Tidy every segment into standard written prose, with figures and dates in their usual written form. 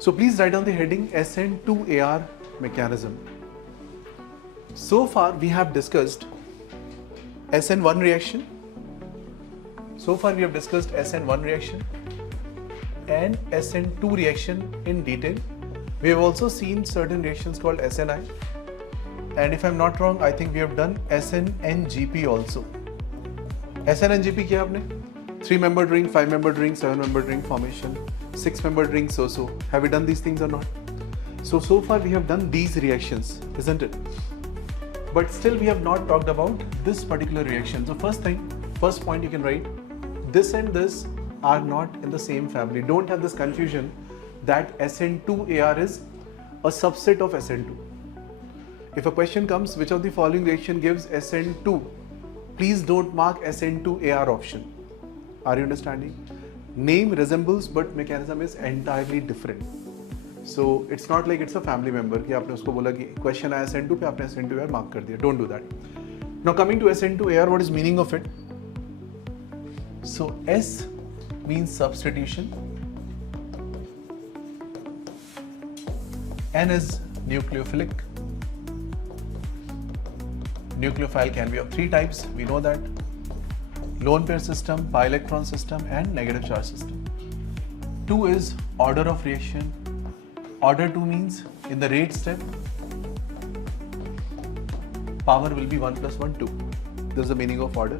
So please write down the heading SN2AR mechanism. So far we have discussed SN1 reaction. SN1 reaction and SN2 reaction in detail. We have also seen certain reactions called SNI. And if I'm not wrong, I think we have done SNNGP also. SNNGP क्या आपने? 3-membered ring, 5-membered ring, 7-membered ring formation, 6-membered ring, so. Have we done these things or not? So far we have done these reactions, isn't it? But still we have not talked about this particular reaction. So first point you can write, this and this are not in the same family. Don't have this confusion that SN2AR is a subset of SN2. If a question comes, which of the following reaction gives SN2? Please don't mark SN2AR option. Are you understanding? Name resembles but mechanism is entirely different. So it's not like it's a family member कि आपने उसको बोला कि question आया SN2 पे आपने SN2AR mark कर दिया. Don't do that. Now coming to SN2AR, what is meaning of it? So S means substitution. N is nucleophilic. Nucleophile can be of 3 types, we know that. Lone pair system, pi electron system and negative charge system. 2 is order of reaction. Order 2 means in the rate step, power will be 1 plus 1, 2. This is the meaning of order.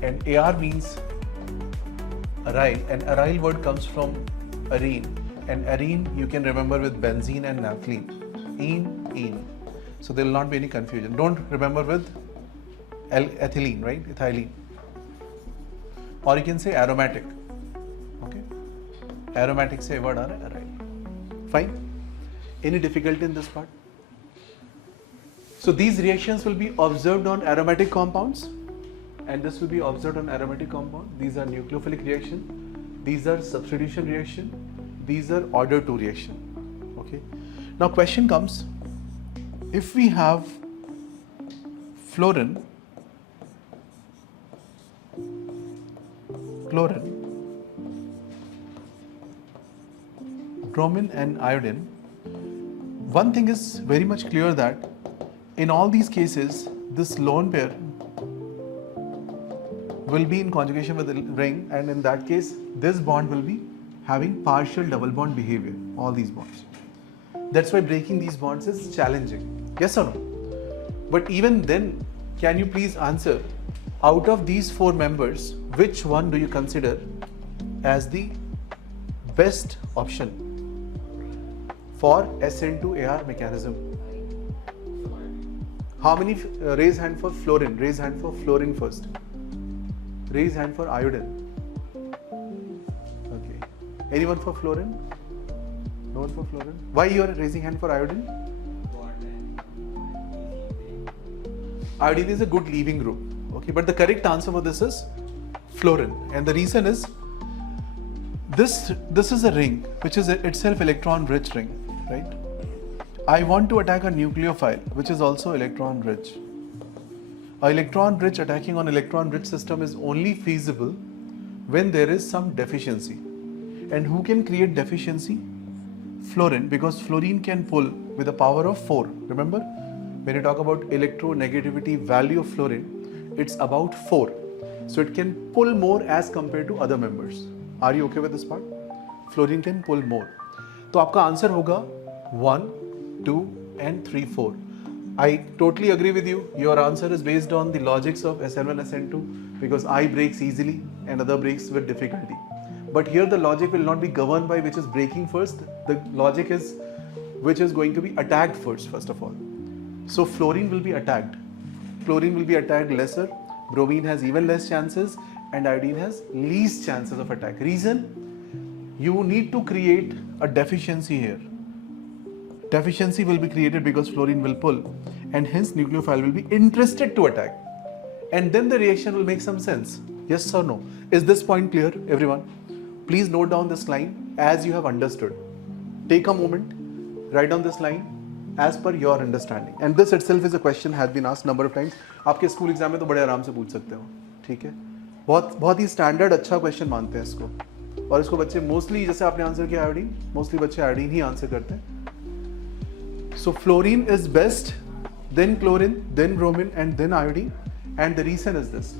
And AR means aryl, and aryl word comes from arene. And arene you can remember with benzene and naphthalene. Ene. So there will not be any confusion. Don't remember with ethylene, right? Ethylene. Or you can say aromatic. Okay? Aromatic se word aa raha hai, aryl. Fine? Any difficulty in this part? So these reactions will be observed on aromatic compounds, and this will be observed on aromatic compound. These are nucleophilic reaction. These are substitution reaction. These are order 2 reaction. Okay? Now question comes, if we have fluorine, chlorine, bromine and iodine, one thing is very much clear that in all these cases, this lone pair will be in conjugation with the ring, and in that case, this bond will be having partial double bond behavior, all these bonds. That's why breaking these bonds is challenging. Yes or no? But even then, can you please answer, out of these 4 members, which one do you consider as the best option for SN2AR mechanism? How many raise hand for fluorine? Raise hand for fluorine first. Raise hand for iodine. Okay. Anyone for fluorine? No one for fluorine? Why you are raising hand for iodine? Iodine is a good leaving group. Okay, but the correct answer for this is fluorine, and the reason is this is a ring which is itself electron rich ring, right? I want to attack a nucleophile which is also electron rich. A electron rich attacking on electron rich system is only feasible when there is some deficiency. And who can create deficiency? Fluorine, because fluorine can pull with a power of 4. Remember, when you talk about electronegativity value of fluorine, it's about 4. So it can pull more as compared to other members. Are you okay with this part? Fluorine can pull more. तो आपका answer होगा 1, 2 and 3, 4. I totally agree with you. Your answer is based on the logics of SN1, SN2, because I breaks easily and other breaks with difficulty. But here the logic will not be governed by which is breaking first. The logic is which is going to be attacked first of all. So fluorine will be attacked. Fluorine will be attacked lesser. Bromine has even less chances, and iodine has least chances of attack. Reason? You need to create a deficiency here. Deficiency will be created because fluorine will pull, and hence nucleophile will be interested to attack. And then the reaction will make some sense. Yes or no? Is this point clear, everyone? Please note down this line as you have understood. Take a moment, write down this line as per your understanding. And this itself is a question has been asked number of times. आपके school exam में तो बड़े आराम से पूछ सकते हो, ठीक है? बहुत ही स्टैंडर्ड अच्छा क्वेश्चन मानते हैं इसको. और इसको बच्चे मोस्टली, जैसे आपने आंसर किया आयोडीन, मोस्टली बच्चे आयोडीन ही आंसर करते हैं. So fluorine is best, then chlorine, then bromine, and then iodine, and the reason is this.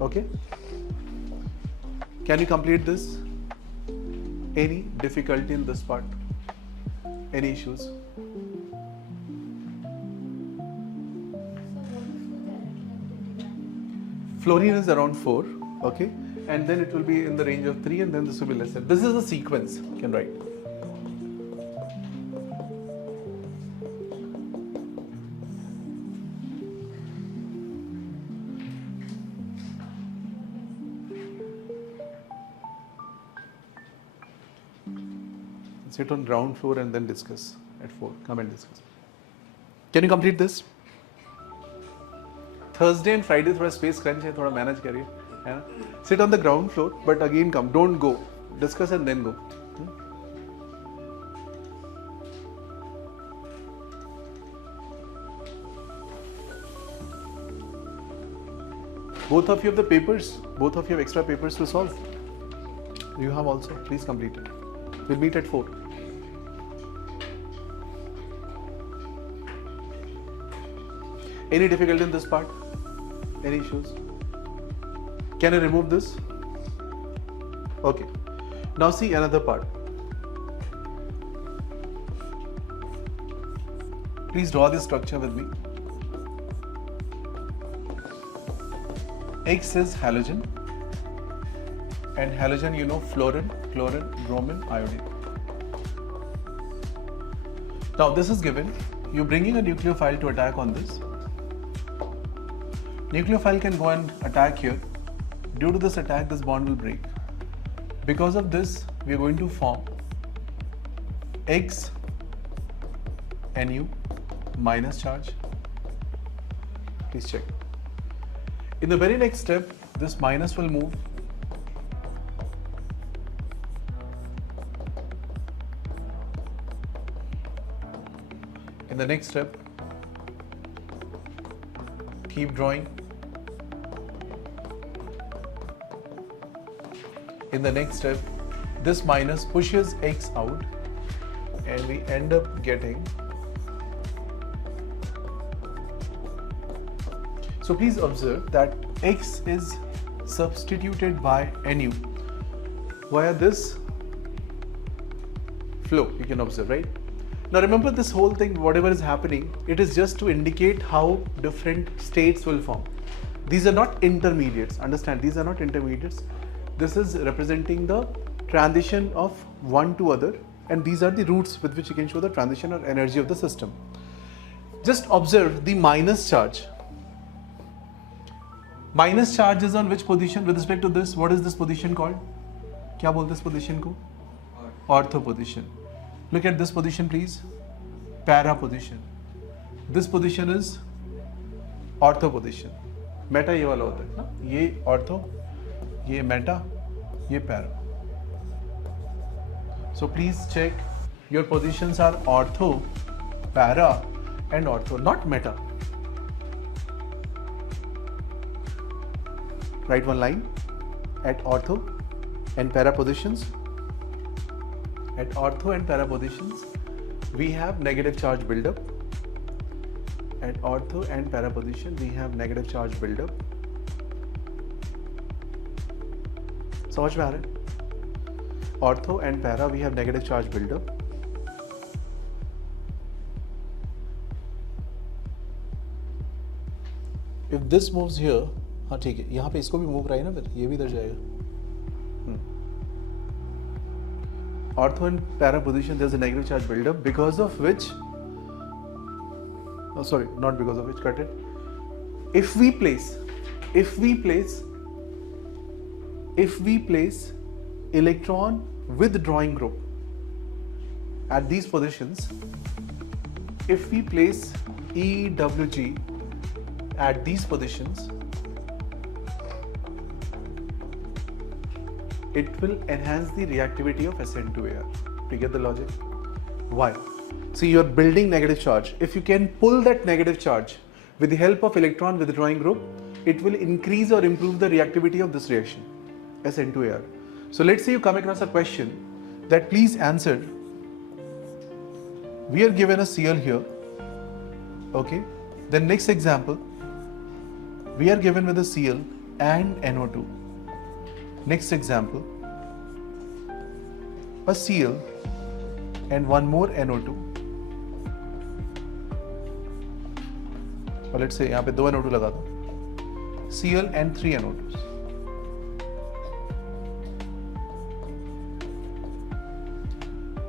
Okay? Can you complete this? Any difficulty in this part? Any issues? Fluorine is around 4, okay? And then it will be in the range of 3, and then this will be lesser. This is the sequence, you can write. Sit on ground floor and then discuss at 4. Come and discuss. Can you complete this? Thursday and Friday थोड़ा space crunch है, थोड़ा manage करिए, है ना? Sit on the ground floor, but again come. Don't go. Discuss and then go. Both of you have the papers. Both of you have extra papers to solve. You have also. Please complete it. We'll meet at 4. Any difficulty in this part? Any issues? Can I remove this? Okay. Now see another part. Please draw this structure with me. X is halogen, and halogen, you know, fluorine, chlorine, bromine, iodine. Now this is given. You're bringing a nucleophile to attack on this. Nucleophile can go and attack here. Due to this attack, this bond will break. Because of this, we are going to form X Nu minus charge. Please check. In the very next step, this minus will move in the next step. Keep drawing. In the next step, this minus pushes X out, and we end up getting. So please observe that X is substituted by Nu via this flow. You can observe, right? Now remember, this whole thing, whatever is happening, it is just to indicate how different states will form. These are not intermediates. Understand, these are not intermediates. This is representing the transition of one to other, and these are the roots with which you can show the transition or energy of the system. Just observe the minus charge. Minus charge is on which position with respect to this? What is this position called? क्या बोलते हैं इस position को? Ortho position. Look at this position, please. Para position. This position is ortho position. Meta ये वाला होता है ना? ये ortho, ये meta, ये para. So please check your positions are ortho, para, and ortho, not meta. Write one line at ortho and para positions. At ortho and para positions, we have negative charge buildup. At ortho and para position, we have negative charge buildup. समझ में आ रहा है? Ortho and para, we have negative charge buildup. If this moves here, हाँ ठीक है, यहाँ पे इसको भी मूव कराइए ना, फिर ये भी इधर जाएगा. Ortho and para position, there's a negative charge buildup, because of which, oh sorry, not because of which, cut it. If we place electron withdrawing group at these positions, if we place EWG at these positions, it will enhance the reactivity of SN2AR. Do you get the logic? Why? See, you're building negative charge. If you can pull that negative charge with the help of electron withdrawing group, it will increase or improve the reactivity of this reaction. SN2AR. So let's say you come across a question that please answer. We are given a Cl here. Okay. Then next example, we are given with a Cl and NO2. Next example, a Cl and one more NO2. और let's say यहाँ पे 2 NO2 लगा दो. Cl and 3 NO2s.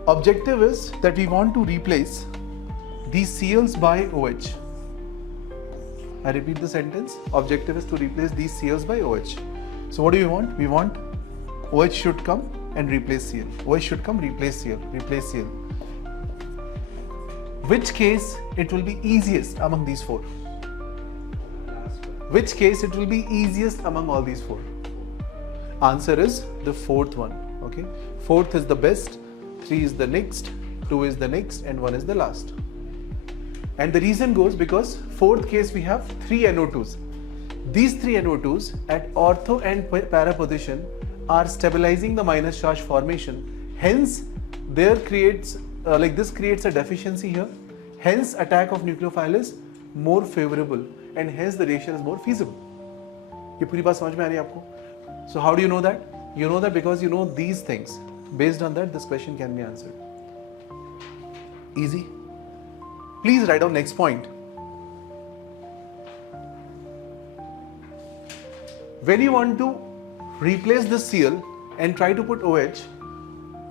Objective is that we want to replace these Cls by OH. I repeat the sentence. Objective is to replace these Cls by OH. So what do we want? We want OH should come and replace Cl. OH should come, replace Cl, replace Cl. Which case it will be easiest among these four? Which case it will be easiest among all these four? Answer is the fourth one. Okay. Fourth is the best, 3 is the next, 2 is the next, and 1 is the last. And the reason goes because fourth case we have 3 NO2s. These 3 NO2s at ortho and para position are stabilizing the minus charge formation. Hence, this creates a deficiency here. Hence, attack of nucleophile is more favorable, and hence the reaction is more feasible. ये पूरी बात समझ में आ रही है आपको? So how do you know that? You know that because you know these things. Based on that, this question can be answered. Easy. Please write down next point. When you want to replace the Cl and try to put OH,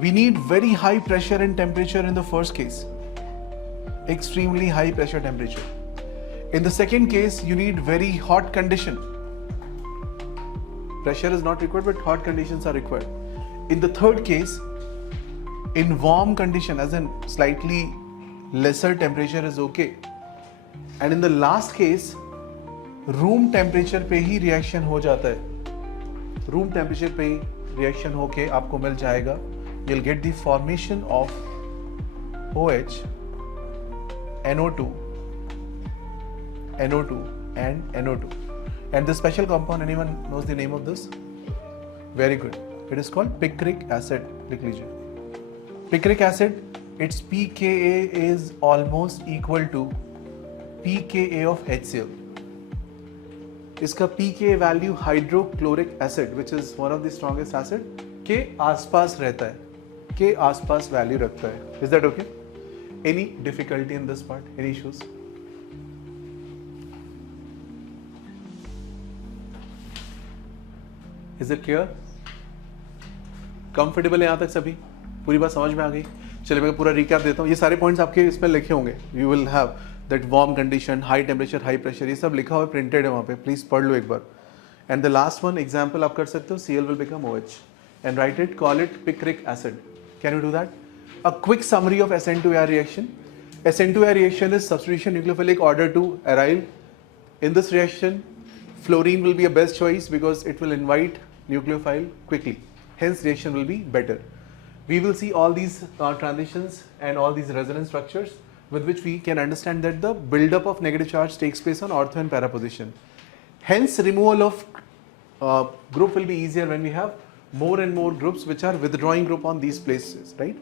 we need very high pressure and temperature in the first case. Extremely high pressure temperature. In the second case, you need very hot condition. Pressure is not required, but hot conditions are required. In the third case, in warm condition, as in slightly lesser temperature is okay. And in the last case, room temperature पे ही reaction हो जाता है. Room temperature पे ही reaction होके आपको मिल जाएगा. You'll get the formation of OH, NO2, NO2 and NO2. And this special compound, anyone knows the name of this? Very good. It is called picric acid. लिख लीजिए. Picric acid, its pKa is almost equal to pKa of HCl. इसका pKa value hydrochloric acid, which is one of the strongest acid, के आसपास रहता है, के आसपास value रखता है. Is that okay? Any difficulty in this part? Any issues? Is it clear? Comfortable है यहाँ तक सभी? पूरी बात समझ में आ गई? चलिए मैं पूरा recap देता हूँ. ये सारे points आपके इसमें लिखे होंगे. You will have that warm condition, high temperature, high pressure. ये सब लिखा हुआ printed है वहाँ पे. Please पढ़ लो एक बार. And the last one example आप कर सकते हो. Cl will become OH and write it. Call it picric acid. Can you do that? A quick summary of SN2AR reaction. SN2AR reaction is substitution nucleophilic order to aryl. In this reaction, fluorine will be a best choice because it will invite nucleophile quickly. Hence, reaction will be better. We will see all these transitions and all these resonance structures with which we can understand that the buildup of negative charge takes place on ortho and para position. Hence, removal of group will be easier when we have more and more groups which are withdrawing group on these places, right?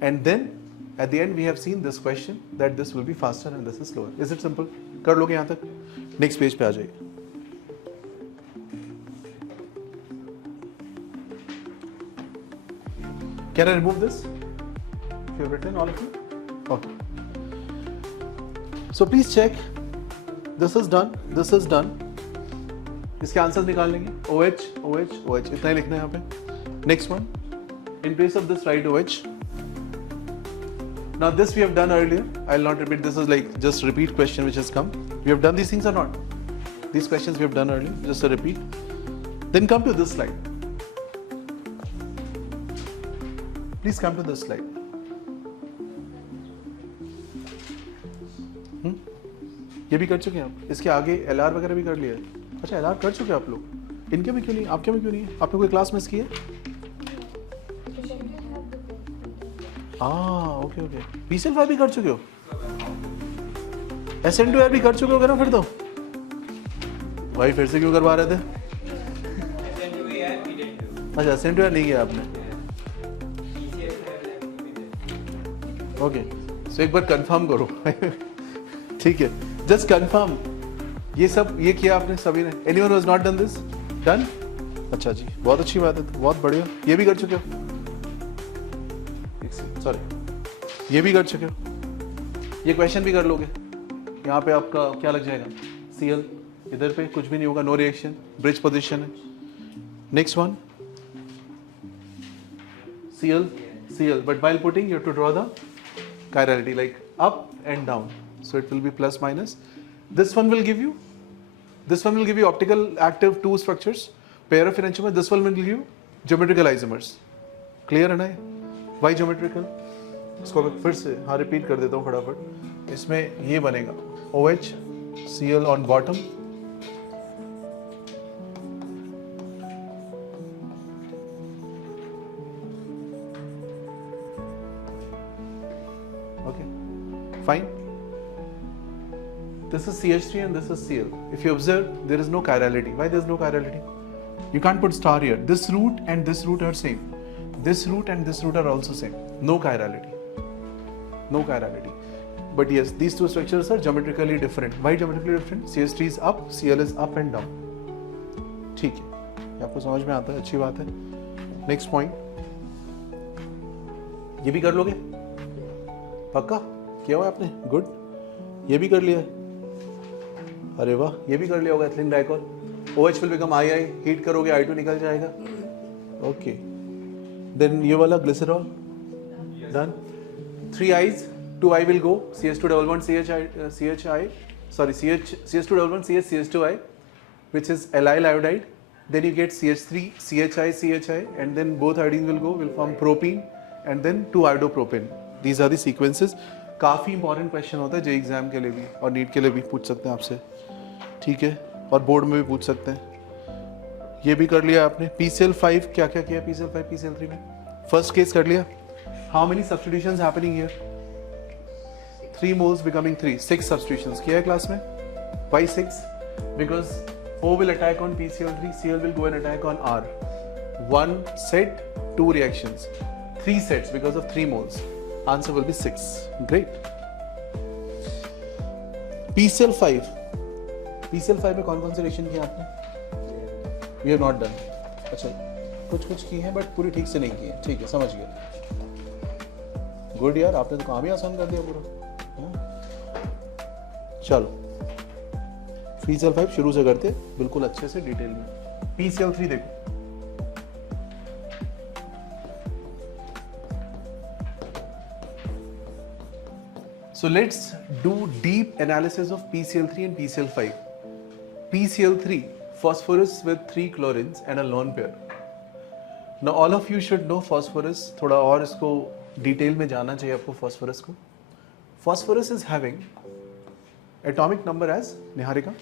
And then at the end we have seen this question that this will be faster and this is slower. Is it simple? कर लोगे यहाँ तक? Next page पे आ जाइए. Can I remove this? If you have written all of you? Okay. So please check. This is done. This is done. इसके answers निकाल लेंगे. OH, OH, OH. इतना ही लिखना है यहाँ पे. Next one. In place of this, write OH. Now this we have done earlier. I'll not repeat. This is like just repeat question which has come. We have done these things or not? These questions we have done earlier. Just a repeat. Then come to this slide. Please come to this slide. ये भी कर चुके हैं आप. इसके आगे LR वगैरह भी कर लिया है. अच्छा LR कर चुके हैं आप लोग. इनके में क्यों नहीं? आपके में क्यों नहीं है? आपने कोई क्लास मिस की है? हाँ ओके ओके. PCL5 भी कर चुके हो? SN2AR भी कर चुके हो ना फिर तो? भाई फिर से क्यों करवा रहे थे? अच्छा सेंटर नहीं किया आपने, ओके सो एक बार कंफर्म करो ठीक है, जस्ट कंफर्म। ये सब ये किया आपने सभी ने? Anyone was not done this? Done? अच्छा जी, बहुत अच्छी बात है, बहुत बढ़िया। ये भी कर चुके हो? सॉरी, ये भी कर चुके हो? ये क्वेश्चन भी कर लोगे? यहाँ पे आपका क्या लग जाएगा? CL। इधर पे कुछ भी नहीं होगा, नो रिएक्शन, ब्रिज पोजिशन है। Next one CL, but while putting you have to draw the chirality like up and down, so it will be plus minus. This one will give you optical active two structures, pair of enantiomers. This one will give you geometrical isomers. Clear है ना? Why geometrical? इसको मैं फिर से हाँ repeat कर देता हूँ फटाफट। इसमें ये बनेगा OH CL on bottom, okay, fine. This is CH3 and this is CL. If you observe, there is no chirality. Why there is no chirality? You can't put star here. This root and this root are same. This root and this root are also same. No chirality. No chirality. But yes, these two structures are geometrically different. Why geometrically different? CH3 is up, CL is up and down. ठीक है, ये आपको समझ में आता है, अच्छी बात है। नेक्स्ट पॉइंट, ये भी कर लोगे? पक्का किया हुआ आपने? गुड। ये भी कर लिया? अरे वाह, ये भी कर लिया होगा। Ethylene glycol, OH will become II, heat करोगे I2 निकल जाएगा। ओके, देन ये वाला glycerol done. 3 I's, 2 I will go, CH2 double bond CH2 double bond CH2I, which is allyl iodide. Then you get CH3 CHI, and then both iodines will form propene, and then 2 iodopropane. These are the sequences. काफ़ी important question होता है जे exam के लिए भी और NEET के लिए भी पूछ सकते हैं आपसे, ठीक है, और बोर्ड में भी पूछ सकते हैं। ये भी कर लिया आपने। PCl5 क्या क्या किया? PCl5 PCl3 में फर्स्ट केस कर लिया। How many substitutions happening here? 3 moles becoming 3, 6 substitutions किया है क्लास में। Why 6? Because O will attack on PCl3, CL will go and attack on R. 1 set, 2 reactions, 3 sets because of 3 moles. Answer will be 6. Great. PCl5 में कौन कौन से reaction किए आपने? We have not done. अच्छा, कुछ की है बट पूरी ठीक से नहीं की है। ठीक है, समझ गया। गुड यार, आपने तो काम ही आसान कर दिया पूरा। चलो PCl5 शुरू से करते बिल्कुल अच्छे से डिटेल में। PCl3 देखो, so let's do deep analysis of PCl3 and PCl5. PCl3, phosphorus with 3 chlorines and a lone pair. Now all of you should know phosphorus, थोड़ा और इसको डिटेल में जाना चाहिए आपको phosphorus को। Phosphorus is having atomic number as Niharika?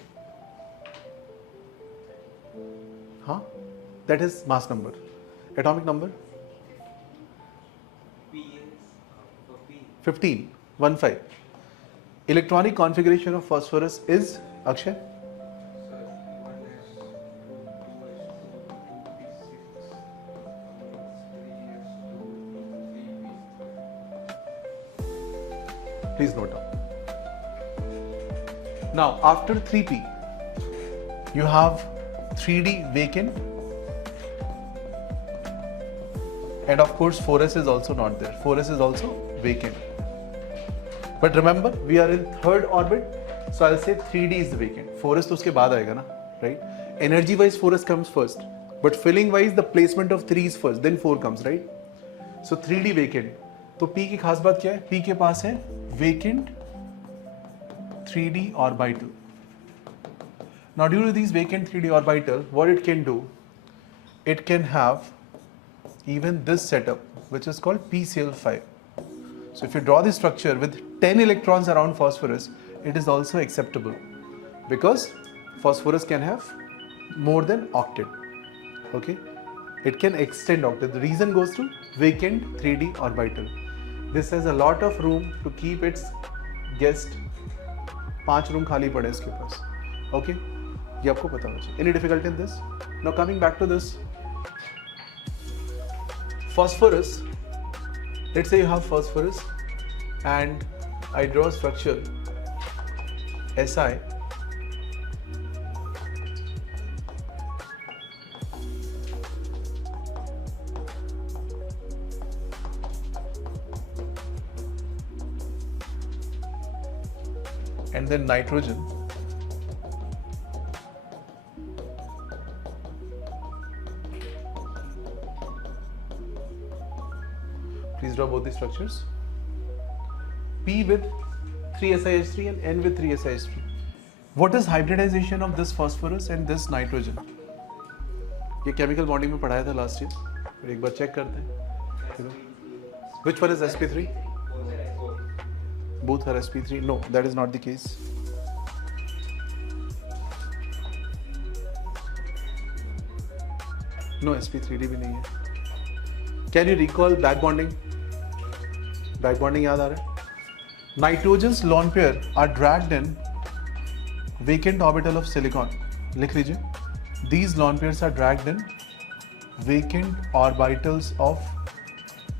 हाँ, that is mass number. Atomic number? 15. 15. Electronic configuration of phosphorus is Akshay? Please note down. Now after 3p you have 3d vacant, and of course 4s is also not there. 4s is also vacant. But remember, we are in third orbit, so I'll say 3d is vacant. 4s तो उसके बाद आएगा ना, right? Energy wise 4s comes first, but filling wise the placement of 3 is first, then 4 comes, right? So 3d vacant. तो P की खास बात क्या है? P के पास है vacant 3d orbital. Now due to these vacant 3d orbital, what it can do? It can have even this setup, which is called PCl5. So if you draw the structure with 10 electrons around phosphorus, it is also acceptable because phosphorus can have more than octet. Okay, it can extend octet. The reason goes to vacant 3d orbital. This has a lot of room to keep its guest. 5 room खाली पड़े इसके पास. Okay, ये आपको पता होना चाहिए. Any difficulty in this? Now coming back to this. phosphorus, let's say you have phosphorus and I draw a structure Si, and then nitrogen, please draw both the structures, P with 3SiH3 and N with 3SiH3. What is hybridization of this phosphorus and this nitrogen? ये chemical bonding में पढ़ाया था last year, फिर एक बार check करते हैं. Which one is sp3? Both are sp3. No, that is not the case. No, sp3d भी नहीं है. Can you recall back bonding? Back bonding याद आ रहा है? Nitrogen's lone pair are dragged in vacant orbital of silicon. लिख लीजिए. These lone pairs are dragged in vacant orbitals of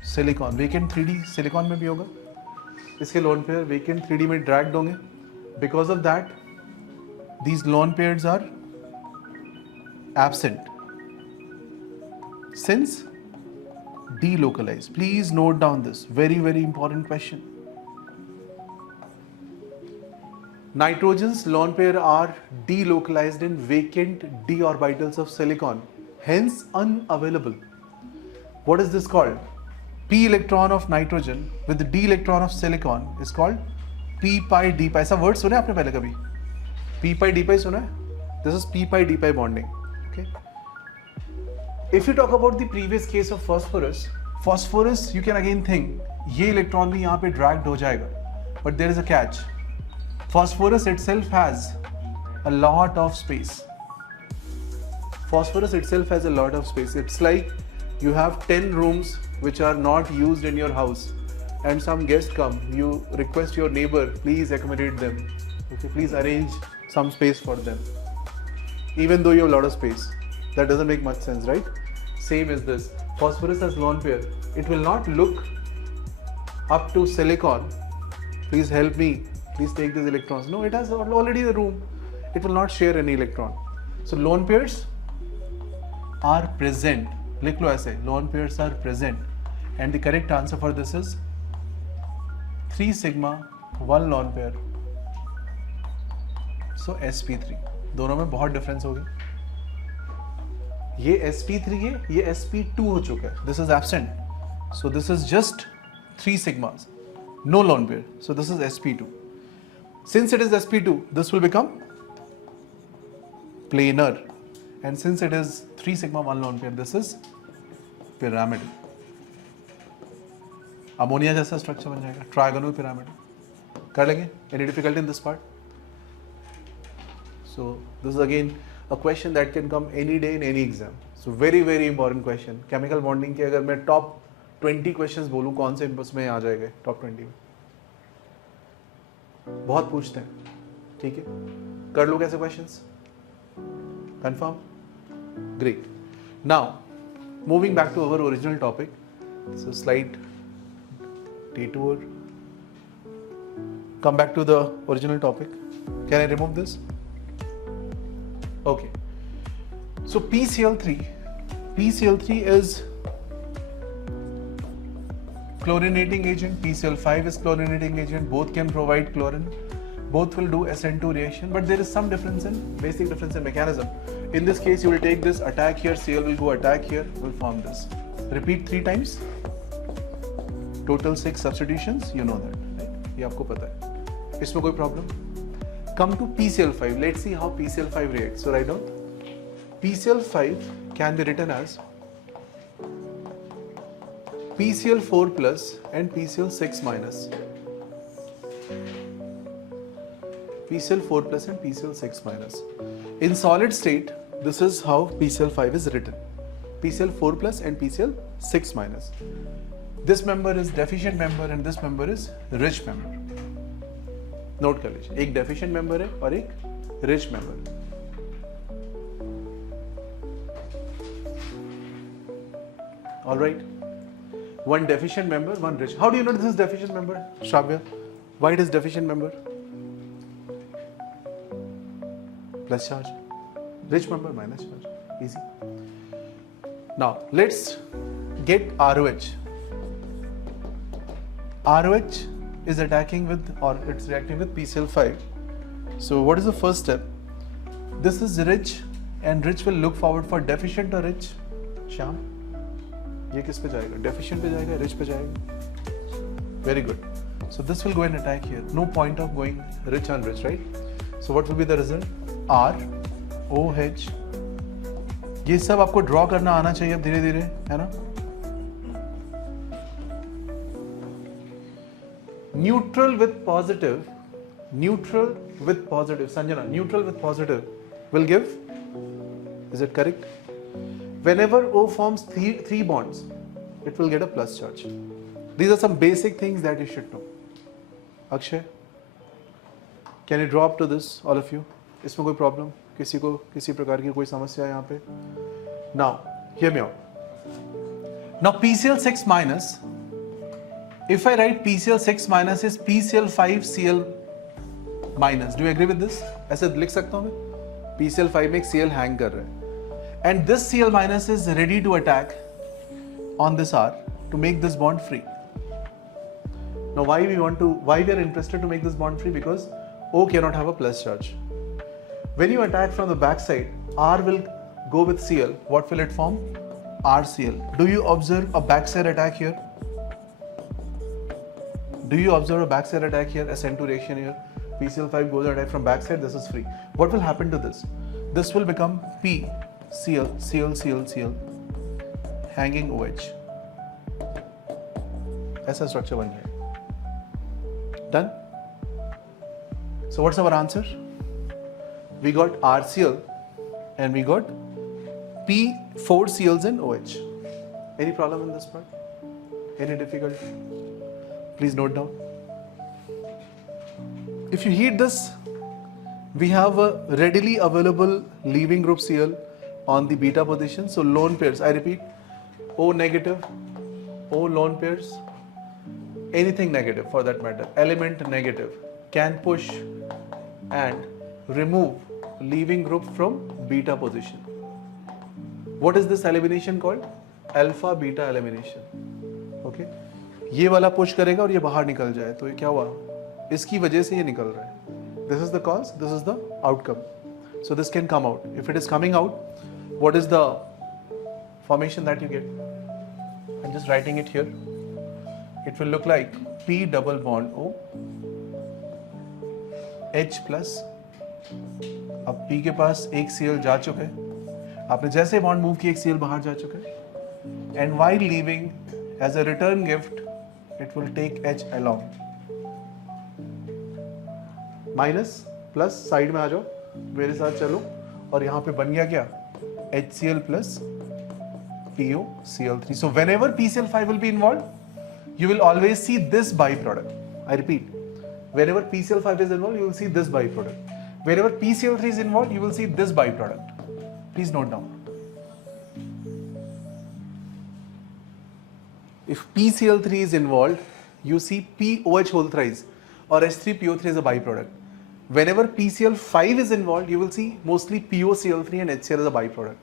silicon. Vacant 3D silicon में भी होगा. इसके lone pair vacant 3D में dragged होंगे. Because of that, these lone pairs are absent. Since delocalized. Please note down this. Very, very important question. Nitrogen's lone pair are delocalized in vacant d orbitals of silicon, hence unavailable. What is this called? P electron of nitrogen with the d electron of silicon is called p pi d pi. ऐसा word सुना है आपने पहले कभी? P pi d pi सुना है? This is p pi d pi bonding. Okay. If you talk about the previous case of phosphorus, you can again think ये electron भी यहाँ पे dragged हो जाएगा. But there is a catch. Phosphorus itself has a lot of space. Phosphorus itself has a lot of space. It's like you have 10 rooms which are not used in your house and some guests come. You request your neighbor, please accommodate them. Okay, please arrange some space for them. Even though you have a lot of space. That doesn't make much sense, right? Same is this. Phosphorus has lone pair. It will not look up to silicon. Please help me. Please take these electrons. No, it has already the room. It will not share any electron. So lone pairs are present. लिख लो ऐसे. Lone pairs are present. And the correct answer for this is 3 sigma 1 lone pair. So sp3. दोनों में बहुत difference होगी. ये sp3 है, ये sp2 हो चुका है. This is absent. So this is just 3 sigmas. No lone pair. So this is sp2. Since it is sp2, this will become planar. And since it is 3 sigma 1 lone pair, this is pyramidal. Ammonia जैसा structure बन जाएगा. Trigonal pyramidal. कर लेंगे? Any difficulty in this part? So this is again a question that can come any day in any exam. So very, very important question. Chemical bonding के अगर मैं top 20 questions बोलूँ, कौन से उसमें आ जाएगा top 20 में? बहुत पूछते हैं. ठीक है, कर लो कैसे questions? Confirm? Great. Now moving back to our original topic. So slight detour. Come back to the original topic. Can I remove this? Okay. So PCl3 is chlorinating agent, PCl5 is chlorinating agent, both can provide chlorine, both will do SN2 reaction, but there is some basic difference in mechanism. In this case, you will take this attack here, Cl will go attack here, will form this. Repeat 3 times, total 6 substitutions, you know that, right? ये आपको पता है. इसमें कोई problem? Come to PCl5, let's see how PCl5 reacts. So write down, PCl5 can be written as PCl4 plus and PCl6 minus. PCl4 plus and PCl6 minus. In solid state, this is how PCl5 is written. PCl4 plus and PCl6 minus. This member is deficient member and this member is rich member. Note कर लीजिए, एक deficient member है और एक rich member है. Alright, one deficient member, one rich. How do you know this is deficient member, Shravya? Why it is deficient member? Plus charge. Rich member, minus charge. Easy. Now, let's get ROH. ROH is attacking with, or it's reacting with PCl5. So what is the first step? This is rich, and rich will look forward for deficient or rich. Shyam, ये किस पे जाएगा? Deficient पे जाएगा, rich पे जाएगा. Very good. So this will go and attack here. No point of going rich on rich, right? So what will be the result? R, OH. ये सब आपको ड्रॉ करना आना चाहिए अब धीरे धीरे, है ना? Neutral with positive, Sanjana, neutral with positive will give, is it correct? Whenever O forms three bonds, it will get a plus charge. These are some basic things that you should know. Akshay, can you draw up to this, all of you? इसमें कोई problem? किसी को किसी प्रकार की कोई समस्या है यहाँ पे? Now, hear me out. Now PCl6 minus, if I write PCl6 minus is PCl5Cl minus. Do you agree with this? ऐसे लिख सकता हूँ मैं? PCl5 में एक Cl hang कर रहा है. And this Cl minus is ready to attack on this R to make this bond free. Now why we are interested to make this bond free? Because O cannot have a plus charge. When you attack from the back side, R will go with Cl. What will it form? RCl. Do you observe a backside attack here? Do you observe a backside attack here? SN2 reaction here. PCl5 goes attack from backside. This is free. What will happen to this? This will become P, Cl, Cl, Cl, Cl, hanging OH. ऐसा structure बन जाएगा. Done? So what's our answer? We got RCl and we got P4 Cls and OH. Any problem in this part? Any difficulty? Please note down. If you heat this, we have a readily available leaving group Cl on the beta position. So lone pairs, I repeat, O negative, O lone pairs, anything negative for that matter, element negative, can push and remove leaving group from beta position. What is this elimination called? Alpha beta elimination. Okay? ये वाला push करेगा और ये बाहर निकल जाए तो ये क्या हुआ? इसकी वजह से ये निकल रहा है. This is the cause, this is the outcome. So this can come out. If it is coming out, what is the formation that you get? I'm just writing it here. It will look like P double bond O, H plus. अब P के पास एक Cl जा चुका है. आपने जैसे bond move किया एक Cl बाहर जा चुका है. And while leaving, as a return gift, it will take H along. Minus plus side में आ जाओ, मेरे साथ चलो, और यहाँ पे बन गया क्या? HCl plus PoCl3. So whenever PCl5 will be involved, you will always see this byproduct. I repeat, whenever PCl5 is involved, you will see this byproduct. Wherever PCl3 is involved, you will see this byproduct. Please note down. If PCl3 is involved, you see POH whole thrice or H3PO3 is a byproduct. Whenever PCl5 is involved, you will see mostly PoCl3 and HCl as a byproduct.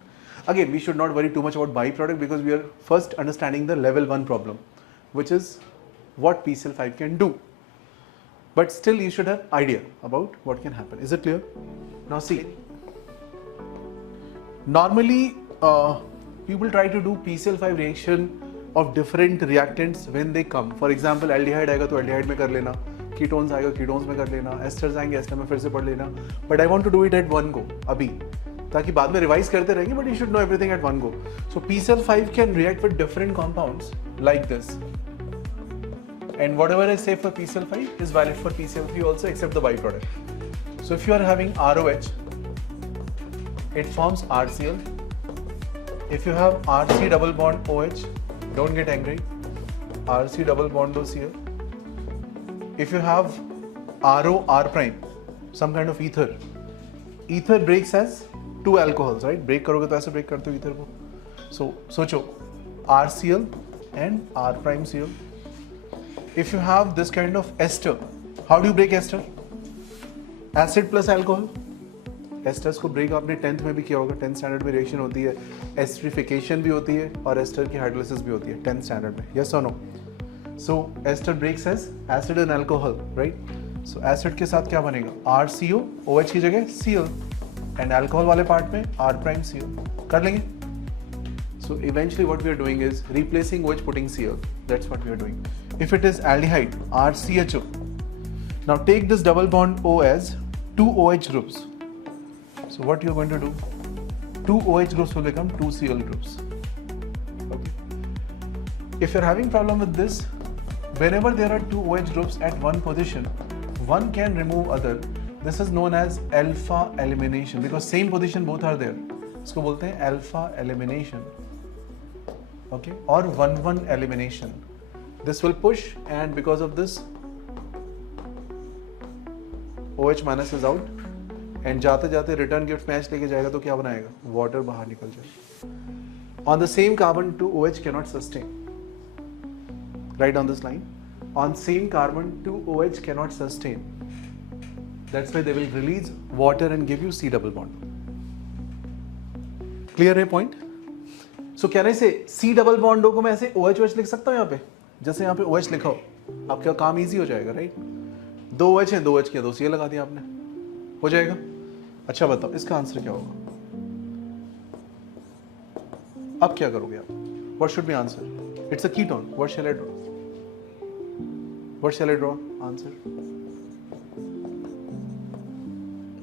Again, we should not worry too much about byproduct because we are first understanding the level 1 problem, which is what PCl5 can do. But still you should have idea about what can happen. Is it clear? Now see, normally people try to do PCl5 reaction of different reactants when they come. For example, aldehyde आएगा तो aldehyde में कर लेना, ketones आएगा ketones में कर लेना, esters आएंगे ester में फिर से पढ़ लेना. But I want to do it at one go अभी, ताकि बाद में revise करते रहेंगे. But you should know everything at one go. So PCl5 can react with different compounds like this. And whatever I say for PCl5 is valid for PCl3 also, except the byproduct. So if you are having ROH, it forms RCl. If you have RC double bond OH, don't get angry, RC double bond OCl. If you have RO R prime, some kind of ether, ether breaks as two alcohols, right? Break करोगे तो ऐसे break करते हो ether को. So सोचो, RCl and R prime Cl. If you have this kind of ester, how do you break ester? Acid plus alcohol. Asters को break आपने 10th में भी किया होगा, 10th स्टैंडर्ड में रिएक्शन होती है, एस्टरिफिकेशन भी होती है और एस्टर की हाइड्रोलिसिस भी होती है 10th स्टैंडर्ड में, यस और no? So ester breaks as acid and alcohol, right? So acid के साथ क्या बनेगा? RCO, OH की जगह Cl, एंड अल्कोहल वाले पार्ट में R prime Cl कर लेंगे. So eventually what we are doing is replacing OH putting Cl. That's what we are doing. If it is aldehyde, RCHO. Now take this double bond O as 2 OH groups. So what you're going to do? 2 OH groups will become 2 Cl groups. Okay. If you're having problem with this, whenever there are 2 OH groups at one position, one can remove other. This is known as alpha elimination because same position both are there. इसको बोलते हैं alpha elimination. Okay. Or 1-1 elimination. This will push and because of this, OH minus is out. And जाते जाते return gift match लेके जाएगा तो क्या बनाएगा? वाटर बाहर निकल जाएगा. On the same carbon 2 OH cannot sustain. Right on this line. On same carbon 2 OH cannot sustain. That's why they will release water and give you C double bond. Clear है point? So can आई से C double बॉन्डो को मैं ऐसे OH लिख सकता हूँ यहाँ पे, जैसे यहाँ पे OH लिखा हो, आपका काम ईजी हो जाएगा, राइट? 2 OH है, 2 OH किया, 2 Cl लगा दिया आपने, हो जाएगा. अच्छा बताओ इसका आंसर क्या होगा? अब क्या करोगे आप? What should be answer? It's a ketone. What shall I draw? What shall I draw? Answer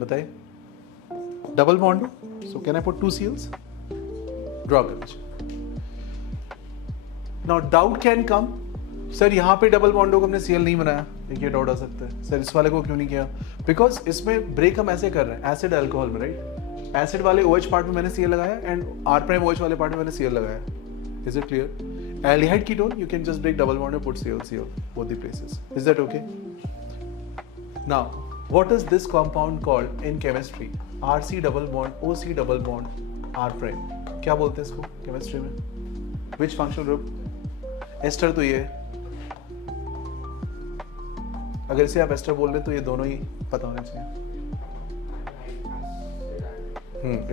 बताइए. Double bond. So can I put 2 Cls? Draw कर. Now doubt can come, sir यहाँ पे डबल बॉन्डो को हमने Cl नहीं बनाया. ये doubt आ सकता है, सर इस वाले को क्यों नहीं किया? बिकॉज इसमें ब्रेक हम ऐसे कर रहे हैं एसिड अल्कोहल में, राइट? एसिड वाले OH पार्ट में मैंने Cl लगाया एंड R prime OH वाले पार्ट में मैंने Cl लगाया. Is it clear? Aldehyde ketone you can just break double bond and put Cl both the places. Is that okay? Now, what is this compound called in chemistry? RC double bond, OC double bond, R prime. क्या बोलते हैं इसको chemistry में? Which functional group? Ester तो ये. अगर इसे आप एस्टर बोल रहे तो ये दोनों ही पता होने चाहिए.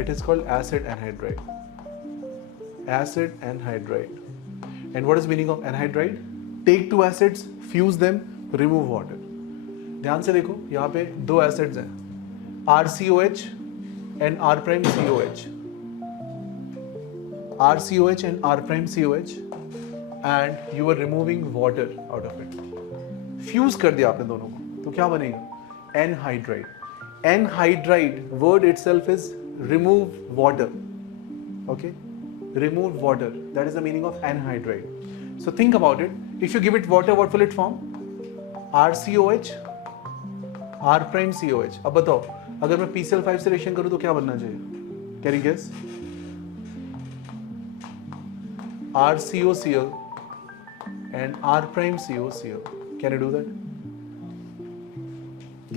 It is called acid anhydride. Acid anhydride. And what is meaning of anhydride? Take 2 acids, fuse them, remove water. ध्यान से देखो, यहाँ पे 2 एसिड्स हैं, RCOH and R prime COH. RCOH and R prime COH, and you are removing water out of it. Fuse कर दिया आपने दोनों को, तो क्या बनेगा? Anhydride. Anhydride word itself is remove water. Okay, remove water, that is the meaning of anhydride. So think about it. If you give it water, what will it form? RCOH, R prime COH. अब बताओ, अगर मैं PCl5 से reaction करूं तो क्या बनना चाहिए? Can you guess? RCOCl and R prime COCl. Can you do that?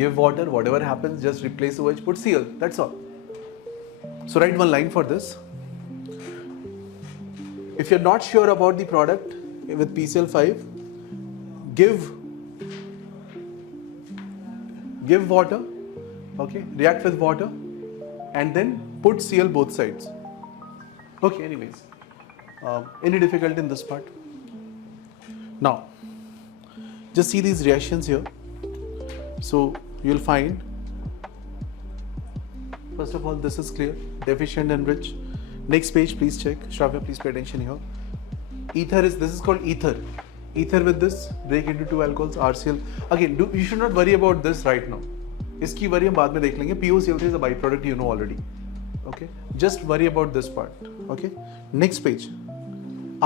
Give water, whatever happens, just replace OH, put Cl. That's all. So write one line for this. If you're not sure about the product with PCl5, give water, okay, react with water, and then put Cl both sides. Okay, anyways, any difficulty in this part? Now, just see these reactions here. So you'll find, first of all, this is clear, deficient and rich. Next page, please check. Shravya, please pay attention here. Ether this is called ether. Ether with this break into 2 alcohols, RCl. Again, you should not worry about this right now. इसकी worry हम बाद में देख लेंगे. POCl3 is a byproduct, you know already. Okay, just worry about this part. Okay, next page.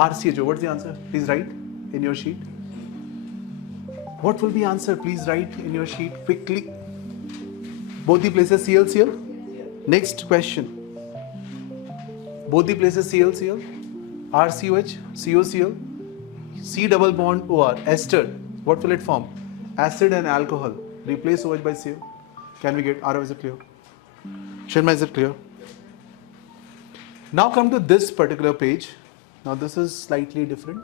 RCHO, what's the answer? Please write in your sheet. What will be answer? Please write in your sheet quickly. Both the places Cl. Next question. Both the places Cl. RCOH, COCl, C double bond OR, ester. What will it form? Acid and alcohol. Replace OH by Cl. Can we get? Arav, is it clear? Sharma, is it clear? Now come to this particular page. Now this is slightly different.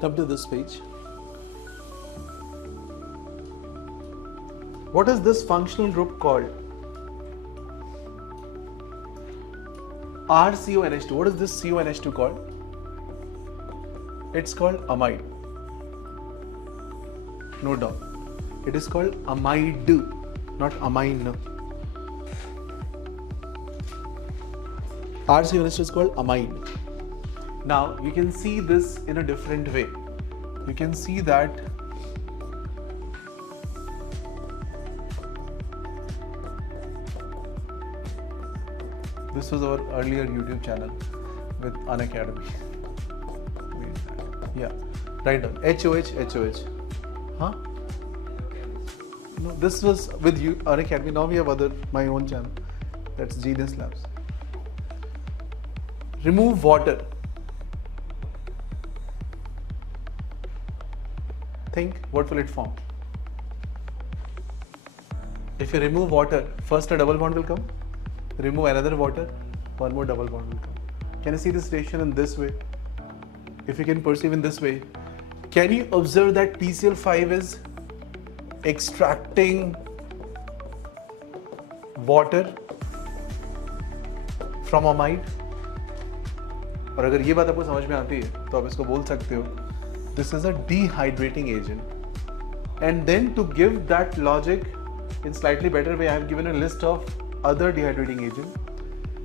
Come to this page. What is this functional group called? RCONH2. What is this CONH2 called? It's called amide. Note down. It is called amide, not amine. RCONH2 is called amide. Now you can see this in a different way. You can see that this was our earlier YouTube channel with Unacademy. Yeah, right down. HOH. Huh? No, this was with you, Unacademy. Now we have my own channel. That's Genius Labs. Remove water. Think, what will it form? If you remove water, first a double bond will come. Remove another water, one more double bond will come. Can you see this reaction in this way? If you can perceive in this way, can you observe that PCl5 is extracting water from amide? और अगर ये बात आपको समझ में आती है तो आप इसको बोल सकते हो this is a dehydrating agent. And then to give that logic in slightly better way, I have given a list of other dehydrating agents.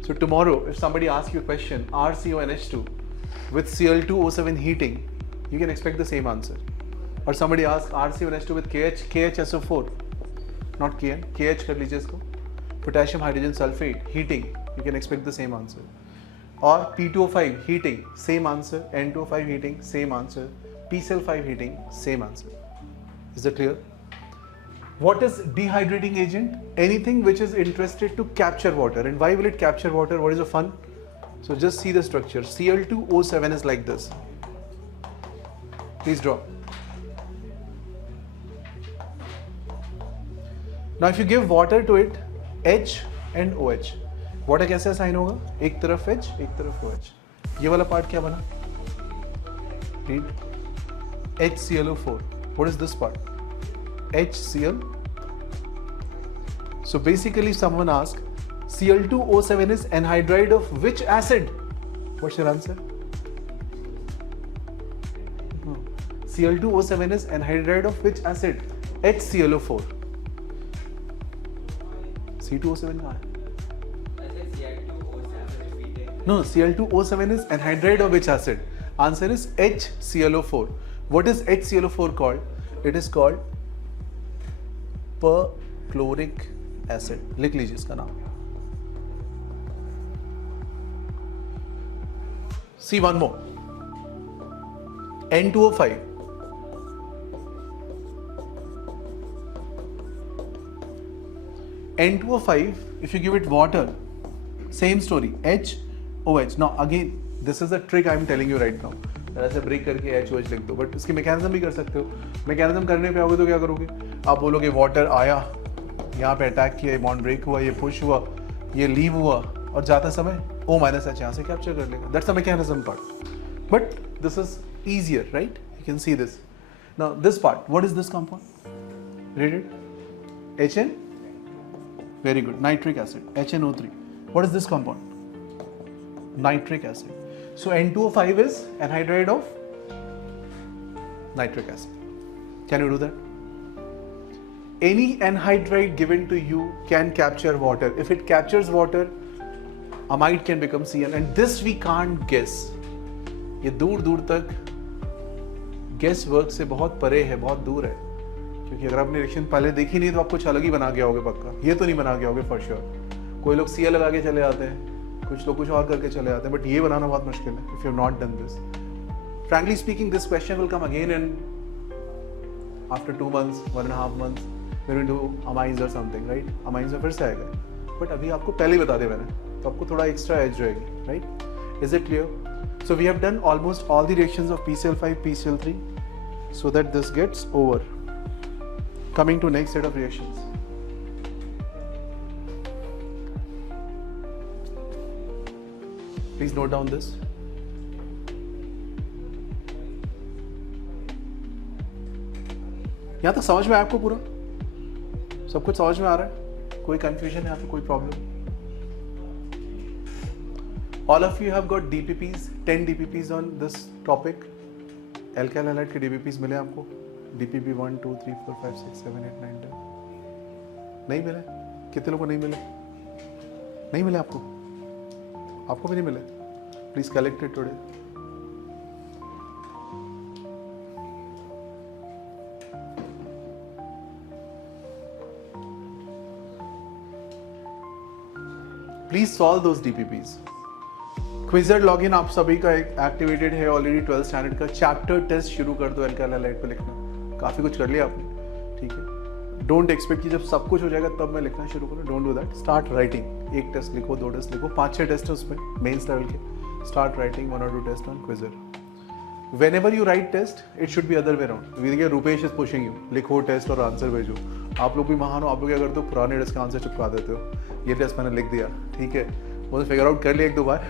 So tomorrow, if somebody asks you a question, RCONH2 with Cl2O7 heating, you can expect the same answer. Or somebody asks RCONH2 with KHSO4, not KN, KH कर लीजिए इसको, potassium hydrogen sulfate heating, you can expect the same answer. Or P2O5 heating, same answer. N2O5 heating, same answer. PCl5 heating, same answer. Is that clear? What is dehydrating agent? Anything which is interested to capture water. And why will it capture water? What is the fun? So just see the structure. Cl2O7 is like this. Please draw. Now if you give water to it, H and OH. Water कैसे assign होगा? एक तरफ H, एक तरफ OH. ये वाला part क्या बना? Read. HClO4. What is this part? HCl. So basically someone asked, Cl2O7 is anhydride of which acid? What's your answer? No. Cl2O7 is anhydride of which acid? HClO4. C2O7 कहाँ है? No, Cl2O7 is anhydride of which acid? Answer is HClO4. What is HClO4 called? It is called perchloric acid. लिख लीजिए इसका नाम. See one more. N2O5. N2O5, if you give it water, same story. HOH. Now again, this is a trick I am telling you right now. ऐसे break करके HOH लिख दो, but इसकी mechanism भी कर सकते हो. मैकेनिज्म करने पे आओगे तो क्या करोगे? आप बोलोगे वाटर आया, यहाँ पे अटैक किया, बॉन्ड ब्रेक हुआ, ये पुश हुआ, ये लीव हुआ, और जाता समय O-H यहाँ से कैप्चर कर लेगा. That's the mechanism part. But this is easier, right? You can see this. Now this part, what is this compound? Read it. HN. Very good. Nitric acid. HNO3. What is this compound? Nitric acid. So N2O5 is anhydride of nitric acid. Can you do that? Any anhydride given to you can capture water. If it captures water, amide can become Cl, and this we can't guess. ये दूर दूर तक guess work से बहुत परे है, बहुत दूर है. क्योंकि अगर आपने रिएक्शन पहले देखी नहीं तो आप कुछ अलग ही बना गया होगे पक्का. ये तो नहीं बना गया होगे for sure. कोई लोग Cl लगा के चले आते हैं, कुछ लोग कुछ और करके चले आते हैं, बट ये बनाना बहुत मुश्किल है if you have not done this. Frankly speaking, this question will come again in after 2 months, 1.5 months, when we do amines or something, right? Amines में फिर से आएगा, बट अभी आपको पहले ही बता दे मैंने, तो आपको थोड़ा एक्स्ट्रा एज रहेगी, right? Is it clear? So we have done almost all the reactions of PCl5, PCl3, so that this gets over. Coming to next set of reactions. Please note down this. यहाँ तक समझ में आया आपको पूरा? सब कुछ समझ में आ रहा है? कोई कंफ्यूजन है यहाँ पे, कोई problem? All of you have got DPPs, 10 DPPs on this topic. Alkyl halide के DPPs मिले आपको? DPP 1, 2, 3, 4, 5, 6, 7, 8, 9, 10. नहीं मिले? कितने लोगों को नहीं मिले? नहीं मिले आपको? आपको भी नहीं मिले? Please collect it today. Please solve those DPPs. Quizzer login आप सभी का एक्टिवेटेड है ऑलरेडी 12th स्टैंडर्ड का. चैप्टर टेस्ट शुरू कर दो अल्काइल हैलाइड पे लिखना. काफ़ी कुछ कर लिया आपने, ठीक है. डोंट एक्सपेक्ट कि जब सब कुछ हो जाएगा तब मैं लिखना शुरू करूँ. Don't do that. Start writing. एक टेस्ट लिखो, 2 टेस्ट लिखो, 5-6 टेस्ट है उसमें मेंस लेवल के. Start writing 1 or 2 test on Quizzer. Whenever you write test, it should be other way around. देखिए रुपेश is pushing you. लिखो टेस्ट और आंसर भेजो. आप लोग भी महान हो. आप लोग क्या करते हो? पुराने टेस्ट का आंसर चिपका देते हो. ये टेस्ट मैंने लिख दिया, ठीक है, वो फिगर आउट कर लिया 1-2 बार,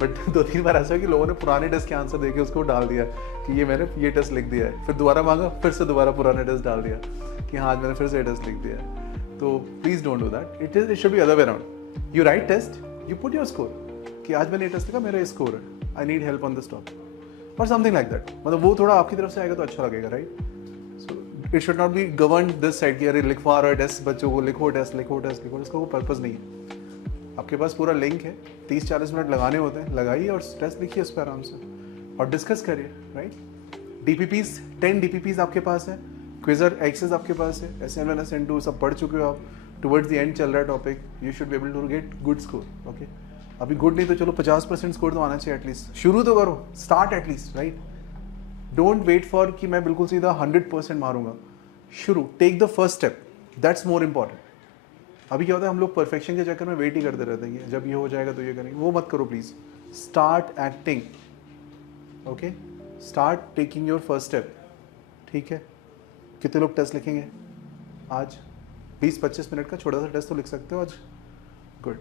बट 2-3 बार ऐसा है कि लोगों ने पुराने टेस्ट के आंसर देके उसको डाल दिया कि ये मैंने ये टेस्ट लिख दिया है. फिर दोबारा मांगा, फिर से दोबारा पुराने टेस्ट डाल दिया कि हाँ आज मैंने फिर से ये टेस्ट लिख दिया है. तो please don't do that. It should be other way around. You write test, you put your score कि आज मैंने ये टेस्ट लिखा, मेरा ये स्कोर है, I need help on this topic और समथिंग लाइक दैट. मतलब वो थोड़ा आपकी तरफ से आएगा तो अच्छा लगेगा, right. So it should not be govern this side कि अरे लिखवा रहा है टेस्ट बच्चों को, लिखो टेस्ट लिखो टेस्ट लिखो. इसका कोई पर्पज़ नहीं है. आपके पास पूरा लिंक है, 30-40 मिनट लगाने होते हैं, लगाइए और टेस्ट लिखिए उस पर आराम से और डिस्कस करिए, राइट. DPPs 10 DPPs आपके पास है. क्विजर एक्सेस आपके पास है. SN1 SN2 सब पढ़ चुके हो आप. टुवर्ड्स द एंड चल रहा है topic. You should be able to get good score. Okay, अभी गुड नहीं तो चलो 50% स्कोर तो आना चाहिए एटलीस्ट. शुरू तो करो, start at least, right. Don't wait for कि मैं बिल्कुल सीधा 100% मारूंगा. शुरू, take the first step, that's more important. अभी क्या होता है, हम लोग परफेक्शन के चक्कर में वेट ही करते रहते हैं, जब ये हो जाएगा तो ये करेंगे. वो मत करो please. Start acting. Okay, start taking your first step. ठीक है. कितने लोग टेस्ट लिखेंगे आज? 20-25 मिनट का छोटा सा टेस्ट तो लिख सकते हो आज. गुड.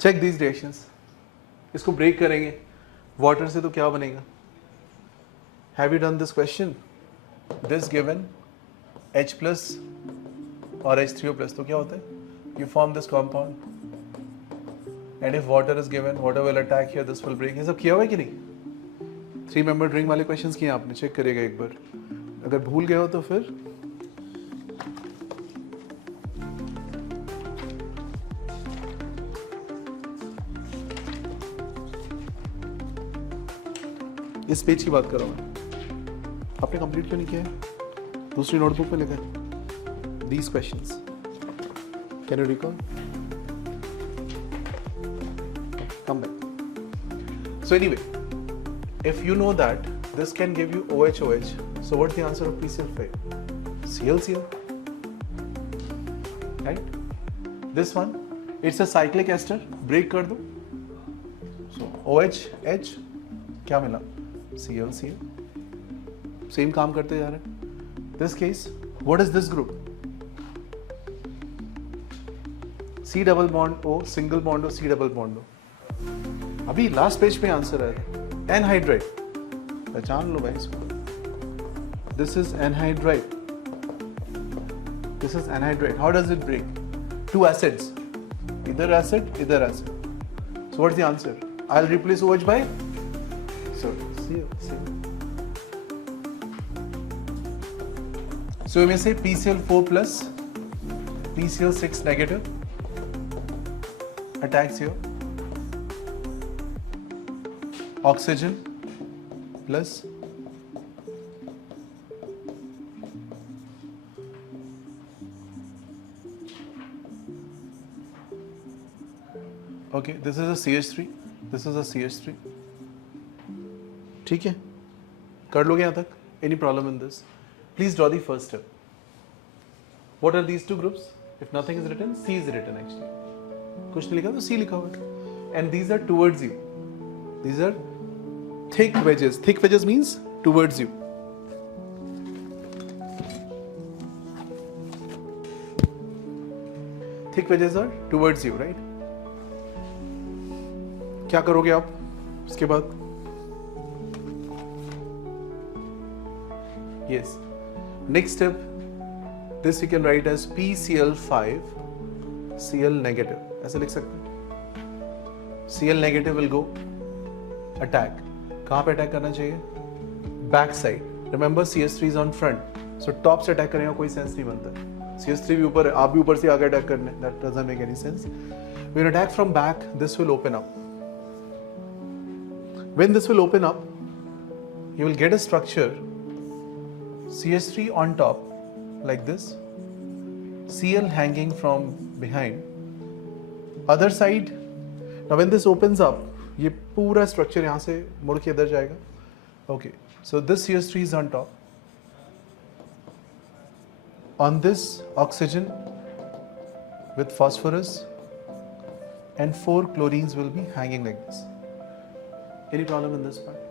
Check these reactions. इसको ब्रेक करेंगे. वाटर से तो क्या बनेगा? Have you done this question? This given H plus और H3O plus तो क्या होता है? You form this compound and if water is given, water will attack here, this will break. ये सब किया हुआ है कि नहीं? 3 member ring वाले questions किए आपने, चेक करिएगा एक बार. अगर भूल गए हो तो फिर इस पेज की बात कर रहा हूँ. आपने कंप्लीट क्यों नहीं किया है? दूसरी नोटबुक पे लिखा है these questions. Can you recall? Come back. So anyway, if you know that this can give you OH, so what's the answer of PCl5? ClCl. Right? This one, it's a cyclic ester. Break कर दो. So OH क्या मिला? ClCl. Same काम करते जा रहे हैं. This case, what is this group? C double bond O, single bond O, C double bond O. अभी लास्ट पेज पे आंसर है. एनहाइड्राइड. पहचान लो भाई इसको. This is anhydride. This is anhydride. How does it break? 2 acids. Either acid, either acid. So what's the answer? I'll replace OH by Cl. So you may say PCl4 plus PCl6 negative attacks here. Oxygen plus okay, this is a CH3, this is a CH3. ठीक है, कर लोगे यहाँ तक? Any problem in this? Please draw the first step. What are these 2 groups? If nothing is written, C is written actually. कुछ नहीं लिखा तो C लिखा हुआ. And these are towards you. These are thick wedges. Thick wedges means towards you. Thick wedges are towards you, right? क्या करोगे आप उसके बाद? Yes. Next step, this you can write as PCl5 Cl negative. ऐसे लिख सकते हैं. Cl negative will go attack. कहाँ पे अटैक करना चाहिए? Back side. Remember CH3 is on front. So top से अटैक करेगा कोई सेंस नहीं बनता. CH3 भी ऊपर है, आप भी ऊपर से आगे अटैक करने. That doesn't make any sense. When attack from back, this will open up. When this will open up, you will get a structure CH3 on top like this, Cl hanging from behind. Other side, now when this opens up, ये पूरा structure यहाँ से मुड़ के इधर जाएगा. Okay, so this CH3 is on top. On this oxygen with phosphorus and 4 chlorines will be hanging like this. Any problem in this part?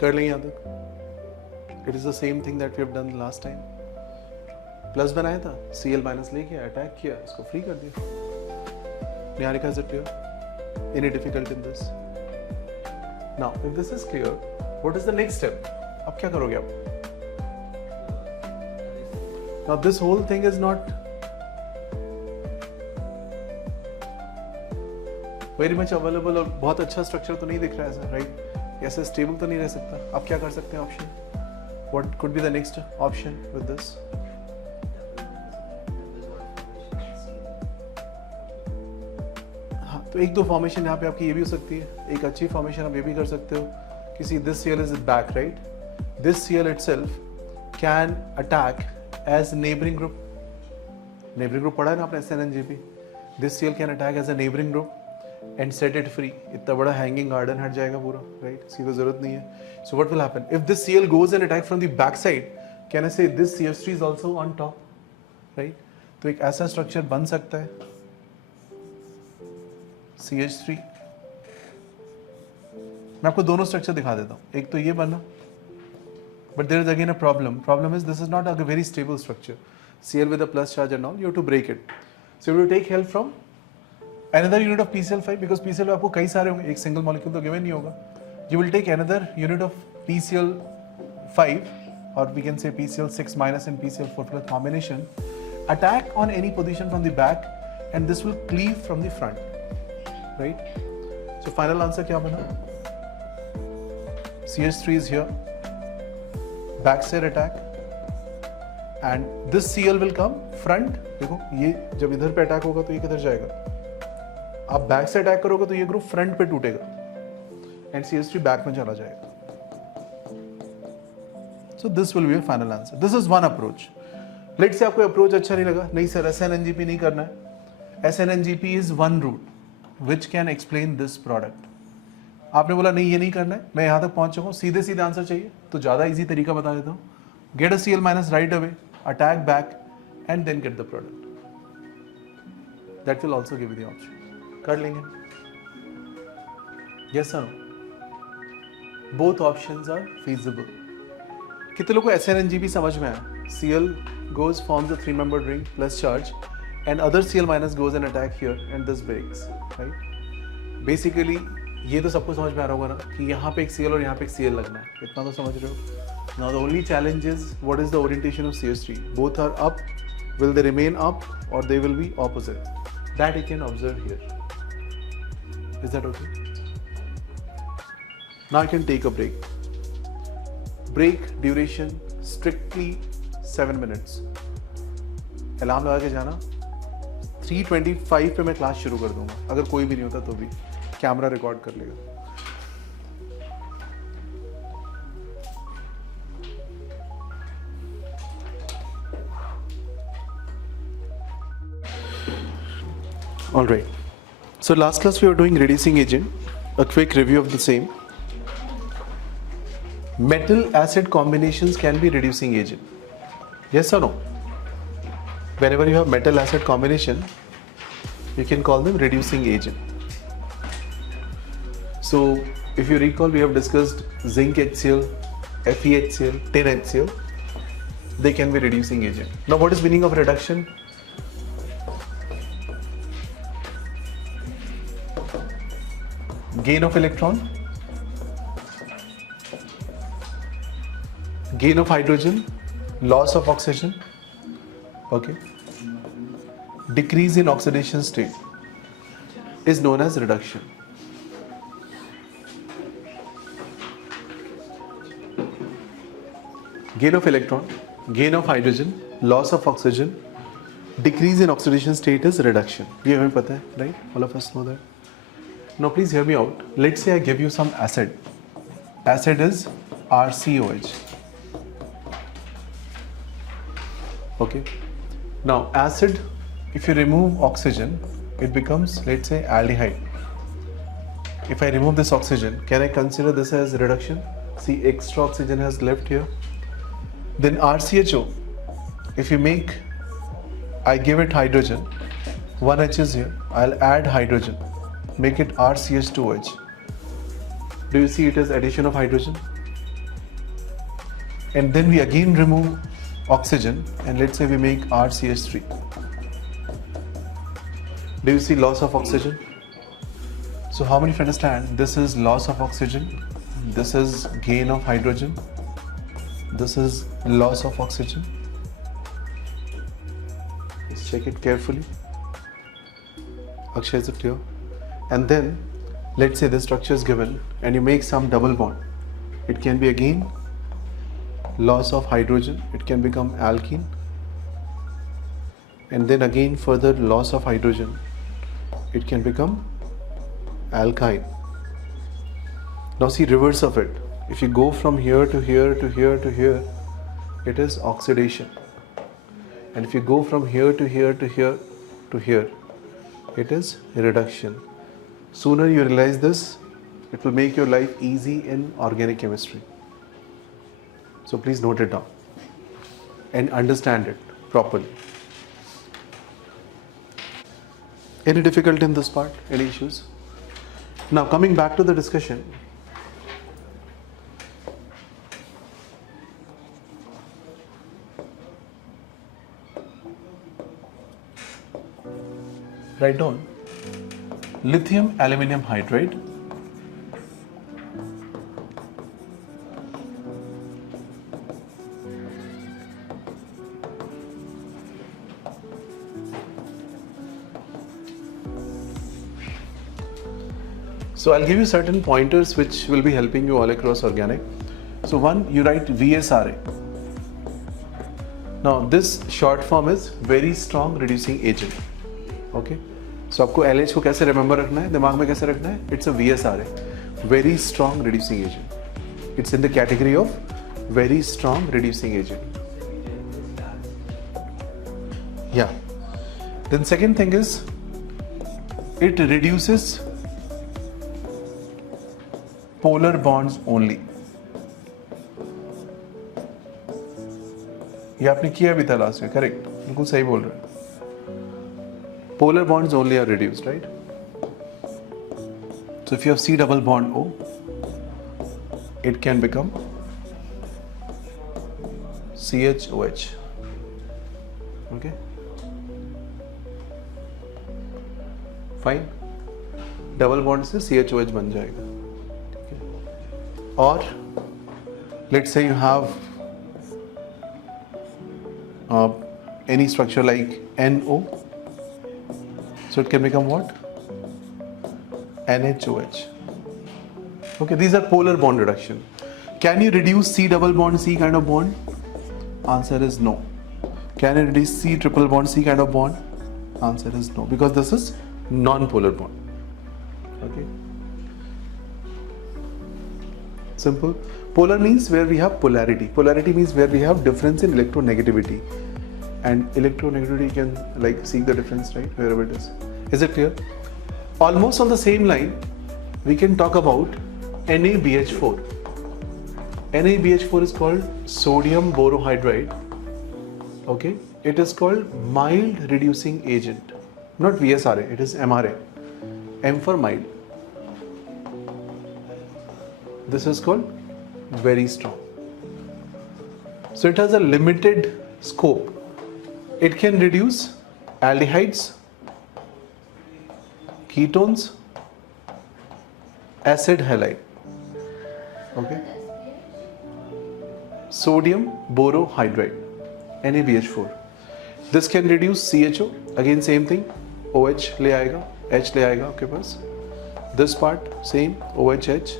कर लें यहाँ तक. It is the same thing that we have done last time. Plus बनाया था, Cl minus लेके attack किया, इसको free कर दिया. Niharika, is it clear? Any difficulty in this? Now, if this is clear, what is the next step? अब क्या करोगे आप? Now, this whole thing is not very much available और बहुत अच्छा स्ट्रक्चर तो नहीं दिख रहा है ऐसा, राइट? ऐसे स्टेबल तो नहीं रह सकता. आप क्या कर सकते हैं option? What could be the next option with this? हाँ, तो एक दो फॉर्मेशन यहाँ पे आपकी ये भी हो सकती है. एक अच्छी फॉर्मेशन आप ये भी कर सकते हो किसी this Cl is back, right? This Cl itself can attack as neighbouring group. Neighbouring group पढ़ा है ना आपने SNNGP. This Cl can attack as a neighbouring group and set it free. इतना बड़ा hanging garden हट जाएगा पूरा, right? इसकी तो जरूरत नहीं है. So what will happen if this Cl goes and attack from the back side? Can I say this CH3 is also on top, right? तो एक ऐसा structure बन सकता है CH3. मैं आपको दोनों structure दिखा देता हूँ. एक तो ये बना, but there is again a problem. Problem is this is not a very stable structure. Cl with a plus charge and all, you have to break it. So you have to take help from another unit of PCl5 because PCl आपको कई सारे होंगे, एक single molecule तो given नहीं होगा. You will take another unit of PCl5 or we can say PCl6 minus and PCl4 plus combination, attack on any position from the back and this will cleave from the front, right? So final answer क्या बना? CH3 is here, backside attack and this Cl will come front. देखो ये जब इधर पे attack होगा तो ये किधर जाएगा? आप बैक से अटैक करोगे तो ये ग्रुप फ्रंट पे टूटेगा एंड CH3 बैक में चला जाएगा. So this will be your final answer. This is one approach. Let's say आपको अप्रोच अच्छा नहीं लगा, नहीं सर SNNGP नहीं करना है. SNNGP is one route which can explain this product. आपने बोला नहीं ये नहीं करना है, मैं यहाँ तक पहुंच चुका हूँ, सीधे सीधे आंसर चाहिए तो ज़्यादा ईजी तरीका बता देता हूँ. Get a Cl minus right away, attack back and then get the product. That will also give the option. कर लेंगे. Yes sir, both options are feasible. कितने लोगों को SNNGP समझ में आया? Cl goes forms a 3-membered ring plus charge and other Cl minus goes and attack here and this breaks, right? Basically ये तो सबको समझ में आ रहा होगा ना कि यहाँ पे एक Cl और यहाँ पे एक Cl लगना है, इतना तो समझ रहे हो. Now the only challenge is what is the orientation of CH3? Both are up. Will they remain up or they will be opposite? That you can observe here. Is that okay? Now you can take a break. Break duration strictly 7 minutes. Alarm लगा के जाना. 3:25 पे मैं class शुरू कर दूंगा. अगर कोई भी नहीं होता तो भी कैमरा रिकॉर्ड कर लेगा. All right. So last class we were doing reducing agent. A quick review of the same. Metal acid combinations can be reducing agent. Yes or no? Whenever you have metal acid combination, you can call them reducing agent. So if you recall, we have discussed zinc HCl, FeHCl, tin HCl. They can be reducing agent. Now what is meaning of reduction? Gain of electron gain of hydrogen, loss of oxygen, okay, decrease in oxidation state is known as reduction. Gain of electron, gain of hydrogen, loss of oxygen, decrease in oxidation state is reduction. ये हमें पता है, right? All of us know that. Now please hear me out. Let's say I give you some acid. Acid is RCOH. Okay. Now acid, if you remove oxygen, it becomes, let's say, aldehyde. If I remove this oxygen, can I consider this as reduction? See, extra oxygen has left here. Then RCHO, if you make, I give it hydrogen, one H is here, I'll add hydrogen, make it RCH2OH. Do you see it as addition of hydrogen? And then we again remove oxygen and let's say we make RCH3. Do you see loss of oxygen? So how many of you understand this is loss of oxygen, this is gain of hydrogen, this is loss of oxygen. Let's check it carefully. Akshay, is it clear? And then let's say the structure is given and you make some double bond. It can be again loss of hydrogen, it can become alkene, and then again further loss of hydrogen, it can become alkyne. Now see reverse of it. If you go from here to here to here to here, it is oxidation. And if you go from here to here to here to here, it is reduction. Sooner you realize this, it will make your life easy in organic chemistry. So please note it down and understand it properly. Any difficulty in this part? Any issues? Now coming back to the discussion. Write down lithium aluminum hydride, so I'll give you certain pointers which will be helping you all across organic. So one, you write VSRA. Now this short form is very strong reducing agent. Okay, so आपको LH को कैसे remember रखना है, दिमाग में कैसे रखना है? It's a VSRA, very strong reducing agent. It's in the category of very strong reducing agent. Yeah. Then second thing is it reduces polar bonds only. ये आपने किया भी था लास्ट में, करेक्ट, बिल्कुल सही बोल रहे हैं. Polar bonds only are reduced, right? So if you have C double bond O, it can become CHOH. Okay? Fine. Double bond से CHOH बन जाएगा. Okay? Or let's say you have any structure like NO. So it can become what? NHOH. Okay, these are polar bond reduction. Can you reduce C double bond C kind of bond? Answer is no. Can you reduce C triple bond C kind of bond? Answer is no, because this is non-polar bond. Okay. Simple. Polar means where we have polarity. Polarity means where we have difference in electronegativity. And electronegativity can like see the difference, right, wherever it is. Is it clear? Almost on the same line, we can talk about NaBH4. NaBH4 is called sodium borohydride. Okay, it is called mild reducing agent, not VSRA, it is MRA. M for mild. This is called very strong. So it has a limited scope. It can reduce aldehydes, ketones, acid halide. Okay. sodium borohydride, NaBH4. This can reduce CHO, again same thing, OH ले आएगा, H ले आएगा आपके पास. This part same, OHH,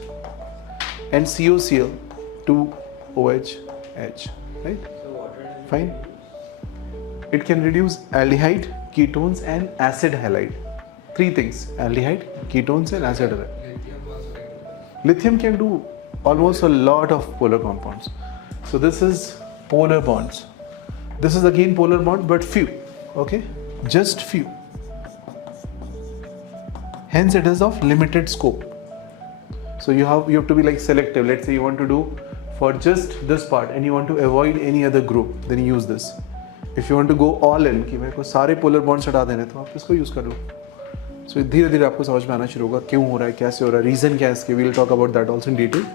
and COCl 2OHH, right? Fine. It can reduce aldehyde, ketones and acid halide. Three things: aldehyde, ketones and acid halide. Lithium can do almost a lot of polar compounds. So this is polar bonds. This is again polar bond, but few. Okay, just few. Hence it is of limited scope. So you have to be like selective. Let's say you want to do for just this part and you want to avoid any other group, then you use this. If you want to go all in कि मेरे को सारे polar bonds हटा देने, तो आप इसको use करो. So धीरे धीरे आपको समझ में आना शुरू होगा क्यों हो रहा है, कैसे हो रहा है, reason क्या है इसके. We'll talk about that also in detail.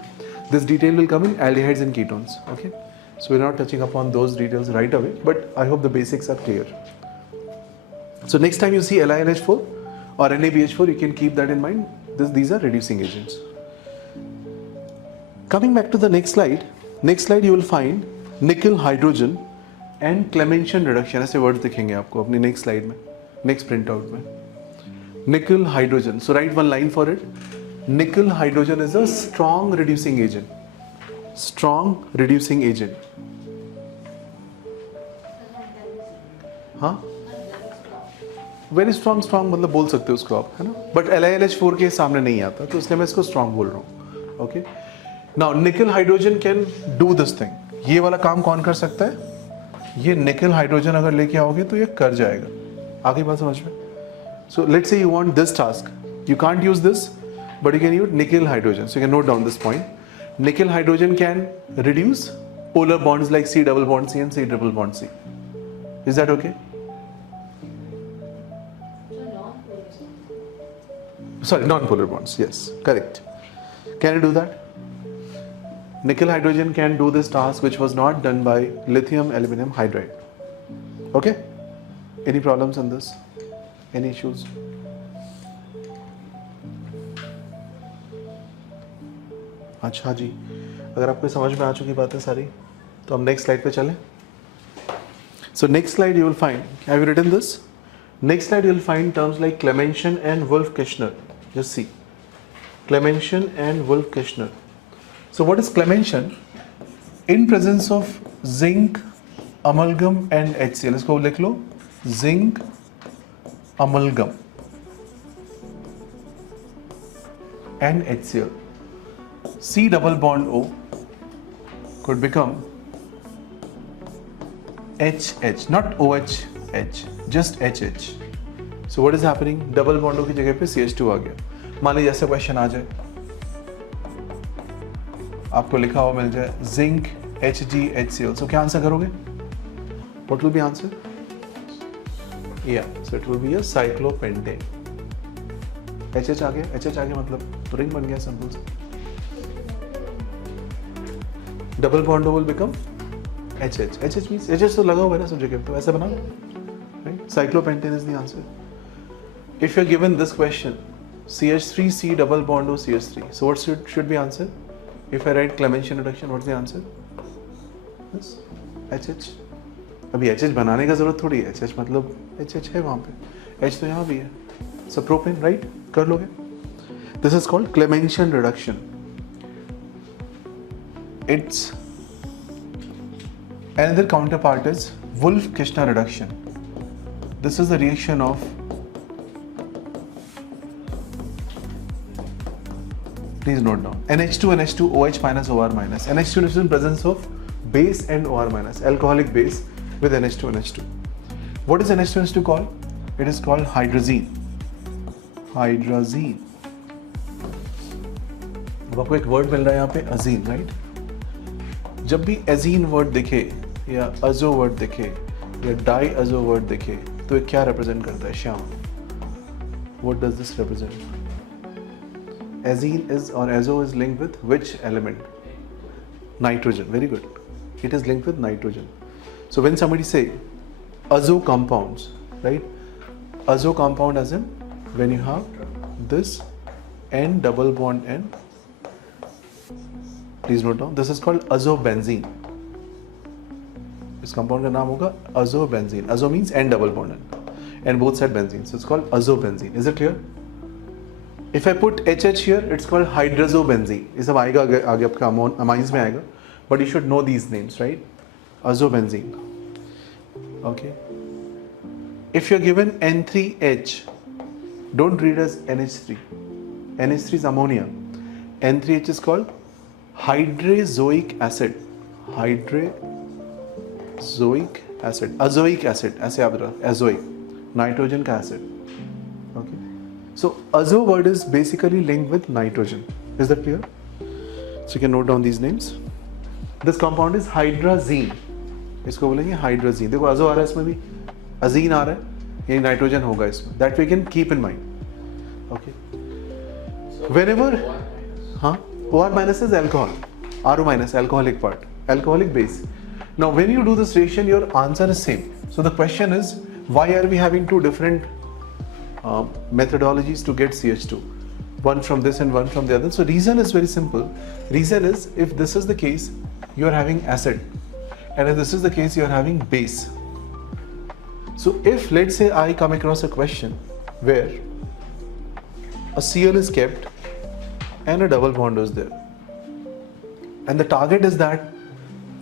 This detail will come in aldehydes and ketones. Okay. So we're not touching upon those details right away, but I hope the basics are clear. So next time you see LiNH4 or NaBH4, you can keep that in mind. These are reducing agents. Coming back to the next slide you will find nickel hydrogen and Clementian reduction. ऐसे words दिखेंगे आपको अपनी next slide में, next printout में. Nickel hydrogen. So write one line for it. Nickel hydrogen is a strong reducing agent. Strong reducing agent. हाँ, very strong मतलब बोल सकते हो उसको आप, है ना. बट LiLH4 के सामने नहीं आता, तो इसलिए मैं इसको स्ट्रॉन्ग बोल रहा हूँ. ओके. नाउ निकल hydrogen can do this thing. ये वाला काम कौन कर सकता है? ये निकल हाइड्रोजन अगर लेके आओगे तो ये कर जाएगा. आगे बात समझ में. So let's say you want this task, you can't use this, but you can use nickel hydrogen. So you can note down this point. Nickel hydrogen can reduce polar bonds like C double bond C and C triple bond C. Is that okay? Sorry, non-polar bonds. Yes, correct. Can you do that? Nickel hydrogen can do this task which was not done by lithium aluminum hydride. Okay? Any problems on this? Any issues? अच्छा जी, अगर आपको समझ में आ चुकी बातें सारी, तो हम नेक्स्ट स्लाइड पे चलें. So next slide you will find, have you written this? Next slide you will find terms like Clementian and Wolff-Kishner. Just see, Clementian and Wolff-Kishner. So what is Clementian? In presence of zinc, amalgam and HCl. इसको लिख लो, zinc, amalgam and HCl. C double bond O could become HH, not OHH, just HH. So what is happening? Double bond O की जगह पे CH2 आ गया. मान लीजिए ऐसा question आ जाए, आपको लिखा हुआ मिल जाए जिंक HgHCl. So क्या आंसर करोगे? What will be answer? Yeah, so it will be a cyclopentane. HH आ गया, HH आ गया मतलब तो रिंग बन गया सिंपल से. Double bond will become HH. HH means HH तो लगा हुआ है ना सब जगह, तो ऐसा बना, right? Cyclopentane is the answer. If you are given this question CH3C double bond O CH3, so what should be answer? If I write Clementian reduction, what's the answer? Yes, HH. अभी HH बनाने का जरूरत थोड़ी है. HH मतलब HH है वहाँ पे, H तो यहाँ भी है. So propane, right? कर लोगे. This is called Clementian reduction. Its another counterpart is Wolff-Kishner reduction. This is the reaction of, please note down, NH2 NH2 OH minus OR minus. NH2 is in presence of base and OR minus, alcoholic base with NH2 NH2. What is NH2 NH2 called? It is called hydrazine. Hydrazine. अब आपको एक word मिल रहा है यहाँ पे, azine, right? जब भी azine word दिखे या azo वर्ड दिखे या diazo वर्ड दिखे, तो ये क्या रिप्रेजेंट करता है? Shyam, what does this represent? Azine is or azo is linked with which element? Nitrogen. Very good. It is linked with nitrogen. So when somebody say azo compounds, right? Azo compound as in when you have this N double bond N. Please note down. This is called azobenzene. इस compound का नाम होगा azobenzene. Azo means N double bond and both side benzene, so it's called azobenzene. Is it clear? If I put HH here, it's called hydrazobenzene. ये सब आएगा आगे आपका amines में आएगा, but you should know these names, right? Azobenzene. Okay. If you're given N3H, don't read as NH3. NH3 is ammonia. N3H is called hydrazoic acid. Hydrazoic acid. Azoic acid. ऐसे आप रहा azoic. Nitrogen का acid. Okay. So azo word is basically linked with nitrogen. Is that clear? So you can note down these names. This compound is hydrazine. इसको बोलेंगे hydrazine. देखो azo आ रहा है इसमें भी, azine आ रहा है, ये nitrogen होगा इसमें. That we can keep in mind. Okay. Whenever, हाँ, OR minus is alcohol, RO minus alcoholic part, alcoholic base. Now when you do this reaction, your answer is same. So the question is, why are we having two different methodologies to get CH2? One from this and one from the other. So reason is very simple. Reason is, if this is the case, you are having acid, and if this is the case, you are having base. So if, let's say, I come across a question where a Cl is kept and a double bond is there, and the target is that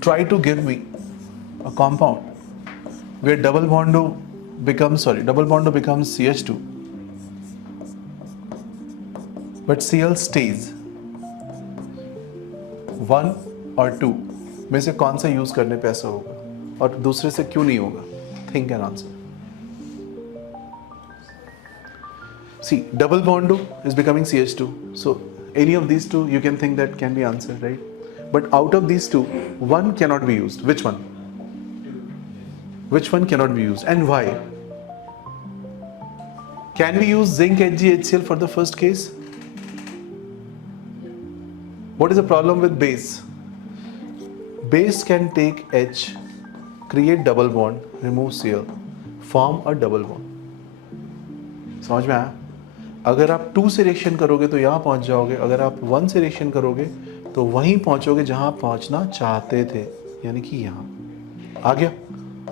try to give me a compound where double bond becomes CH2, but Cl stays, 1 or 2 में से कौन सा use करने पे ऐसा होगा और दूसरे से क्यों नहीं होगा? Think and answer. See, double bond is becoming CH2, so any of these two you can think that can be answered, right? But out of these two, one cannot be used. Which one? Which one cannot be used, and why? Can we use zinc HgHCl for the first case? What is the problem with base? Base can take H, create double bond, remove Cl, form a double bond. समझ में आया? अगर आप 2 से reaction करोगे तो यहाँ पहुँच जाओगे, अगर आप 1 से रिएक्शन करोगे तो वहीं पहुँचोगे जहाँ आप पहुँचना चाहते थे, यानी कि यहाँ. आ गया?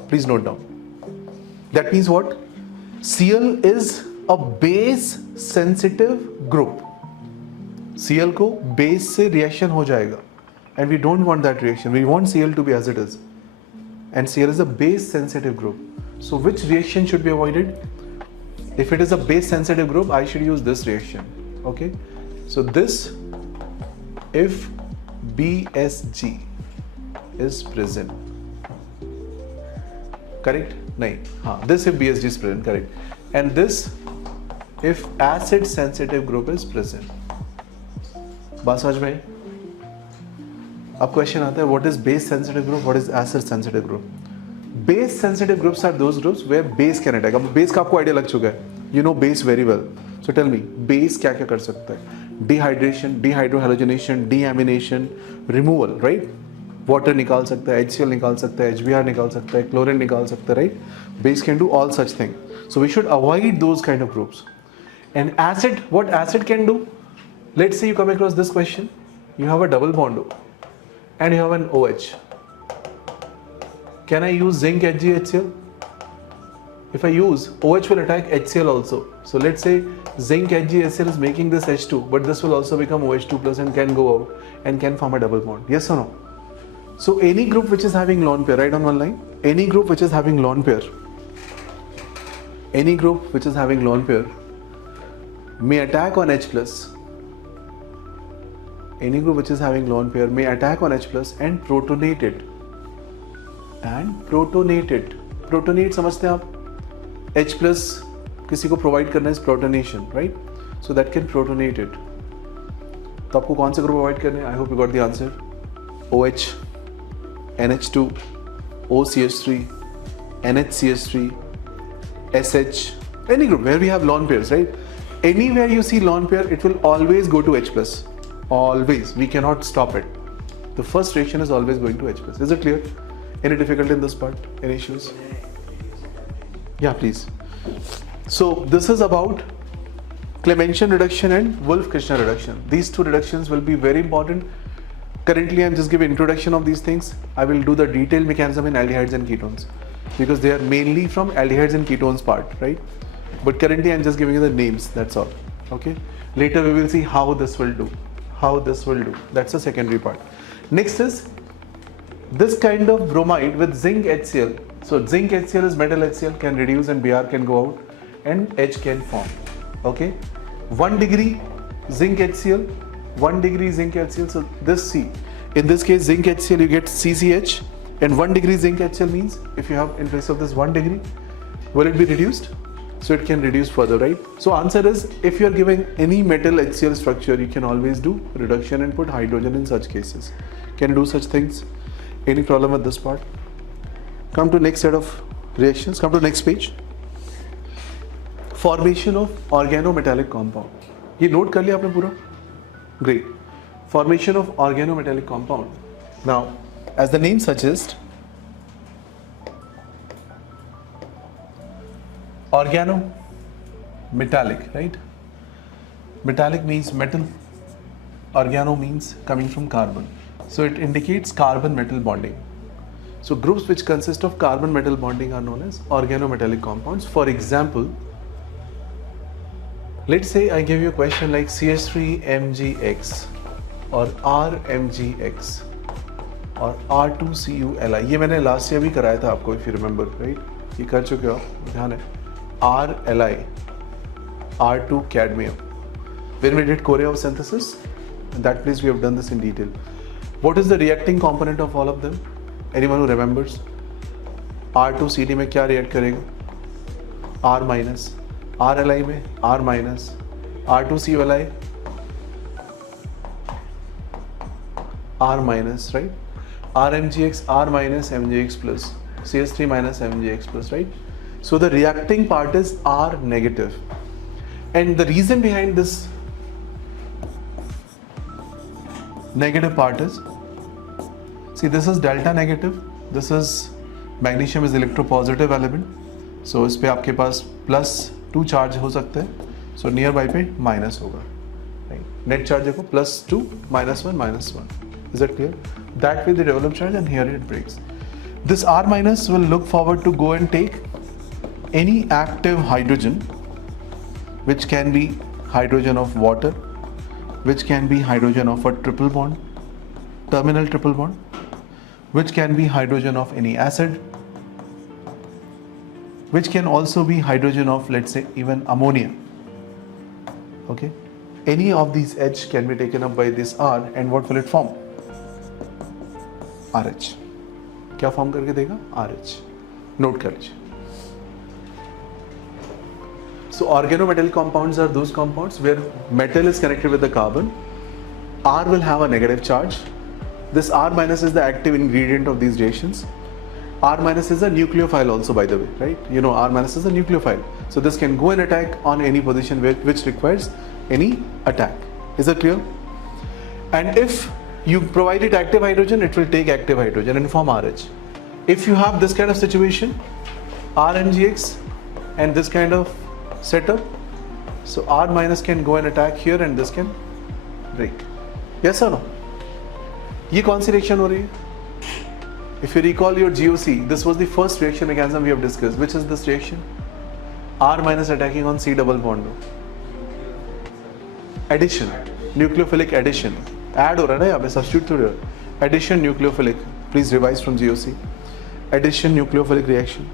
Please note down. That means what? Cl is a base sensitive group. Cl को base से reaction हो जाएगा, and we don't want that reaction. We want Cl to be as it is, and Cl is a base sensitive group. So which reaction should be avoided? If it is a base sensitive group, I should use this reaction. Okay, so this, if BSG is present, correct? नहीं, हाँ, this if BSG is present, correct? And this if acid sensitive group is present. बात समझ में? अब question आता है, what is base sensitive group, what is acid sensitive group? Base sensitive groups are those groups where base can attack. अब base का आपको idea लग चुका है, you know base very well. So tell me, base क्या क्या कर सकता है? Dehydration, dehydrohalogenation, deamination, removal, right? Water निकाल सकता है, HCl निकाल सकता है, HBr निकाल सकता है, chlorine निकाल सकता है, right? Base can do all such things. So we should avoid those kind of groups. And acid, what acid can do? Let's say you come across this question, you have a double bond and you have an OH. Can I use zinc HgHCl? If I use, OH will attack HCl also. So let's say zinc HgHCl is making this H2, but this will also become OH2 plus and can go out and can form a double bond. Yes or no? So any group which is having lone pair, write on one line, any group which is having lone pair, any group which is having lone pair may attack on H plus. Any group which is having lone pair may attack on H plus and protonate it. And protonate it. Protonate समझते हैं आप? H plus किसी को provide करना is protonation, right? So that can protonate it. तो आपको कौन से group provide करने? I hope you got the answer. OH, NH2, OCH3, NHCH3, SH, any group where we have lone pairs, right? Anywhere you see lone pair, it will always go to H plus. Always. We cannot stop it. The first reaction is always going to H plus. Is it clear? Any difficulty in this part? Any issues? Yeah, please. So this is about Clemmenstian reduction and Wolff-Kishner reduction. These two reductions will be very important. Currently, I'm just giving introduction of these things. I will do the detailed mechanism in aldehydes and ketones because they are mainly from aldehydes and ketones part, right? But currently, I'm just giving you the names. That's all. Okay. Later, we will see how this will do. How this will do. That's the secondary part. Next is this kind of bromide with zinc HCl. So zinc HCl is metal HCl, can reduce and Br can go out and H can form. Okay. 1 degree zinc HCl, 1 degree zinc HCl. So this C, in this case zinc HCl you get CCH, and 1 degree zinc HCl means if you have in place of this 1 degree, will it be reduced? So it can reduce further, right? So answer is, if you are giving any metal HCl structure, you can always do reduction and put hydrogen in such cases. Can you do such things? Any problem with this part? Come to next set of reactions. Come to next page. Formation of organometallic compound. ये note कर लिया आपने पूरा? Great. Formation of organometallic compound. Now, as the name suggests, organometallic, right? Metallic means metal. Organo means coming from carbon. So it indicates carbon-metal bonding. So groups which consist of carbon-metal bonding are known as organometallic compounds. For example, let's say I give you a question like CH3MgX or RMgX or R2CuLi. ये मैंने last year भी कराया था आपको, if you remember, right? ये कर चुके हो आप, ध्यान है. RLi, R2 cadmium. When we did Korea of synthesis, in that place we have done this in detail. What is the reacting component of all of them? Anyone who remembers? R2CD में क्या react करेगा? R minus. RLi में R minus. R2CuLi R minus, right? RMgX R minus MgX plus. CH3 minus MgX plus, right? So the reacting part is R negative. And the reason behind this negative part is, see, this is delta negative, this is magnesium is electropositive element, so इस पे आपके पास +2 charge हो सकते हैं, so nearby पे minus होगा, right? Net charge देखो +2 -1 is that clear? That way they develop charge and here it breaks. This R minus will look forward to go and take any active hydrogen, which can be hydrogen of water, which can be hydrogen of a triple bond, terminal triple bond, which can be hydrogen of any acid, which can also be hydrogen of, let's say, even ammonia. Okay, any of these H can be taken up by this R, and what will it form? RH. क्या form करके देगा? RH. Note कर लीजिए. So organometallic compounds are those compounds where metal is connected with the carbon. R will have a negative charge. This R minus is the active ingredient of these reactions. R minus is a nucleophile also, by the way, right? You know, R minus is a nucleophile. So this can go and attack on any position which requires any attack. Is that clear? And if you provide it active hydrogen, it will take active hydrogen and form RH. If you have this kind of situation, RMgX and this kind of setup, so R minus can go and attack here and this can break. Yes or no? ये कौन सी reaction हो रही है? If you recall your GOC, this was the first reaction mechanism we have discussed. Which is this reaction? R minus attacking on C double bond. Addition, nucleophilic addition. Add हो रहा है ना यहाँ पे, substitute थोड़ी हो रहा है. Addition nucleophilic. Please revise from GOC. Addition nucleophilic reaction.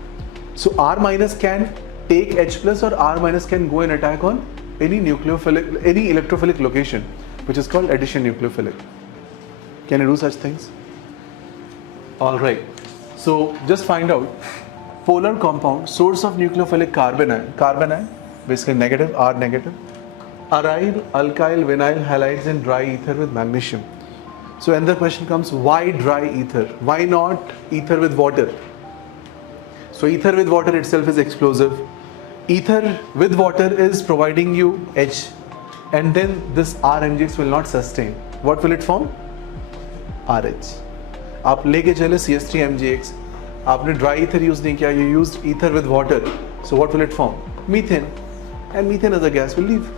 So R minus can take H plus or R minus can go and attack on any nucleophilic, any electrophilic location, which is called addition nucleophilic. Can you do such things? All right. So just find out polar compound, source of nucleophilic carbon ion, basically negative, R negative, aryl, alkyl, vinyl halides and dry ether with magnesium. So another question comes, why dry ether? Why not ether with water? So ether with water itself is explosive. Ether with water is providing you H, and then this RMgX will not sustain. What will it form? RH. आप लेके चले CH3MgX, आपने dry ether use नहीं किया, you used ether with water. So what will it form? Methane, and methane as a gas will leave.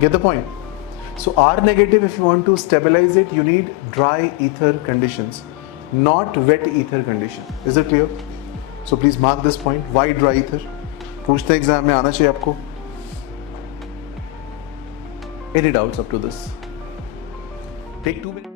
Get the point? So R negative, if you want to stabilize it, you need dry ether conditions, not wet ether condition. Is it clear? So please mark this point. Why dry ether? पूछते exam में आना चाहिए आपको. Any doubts up to this? Take 2 minutes.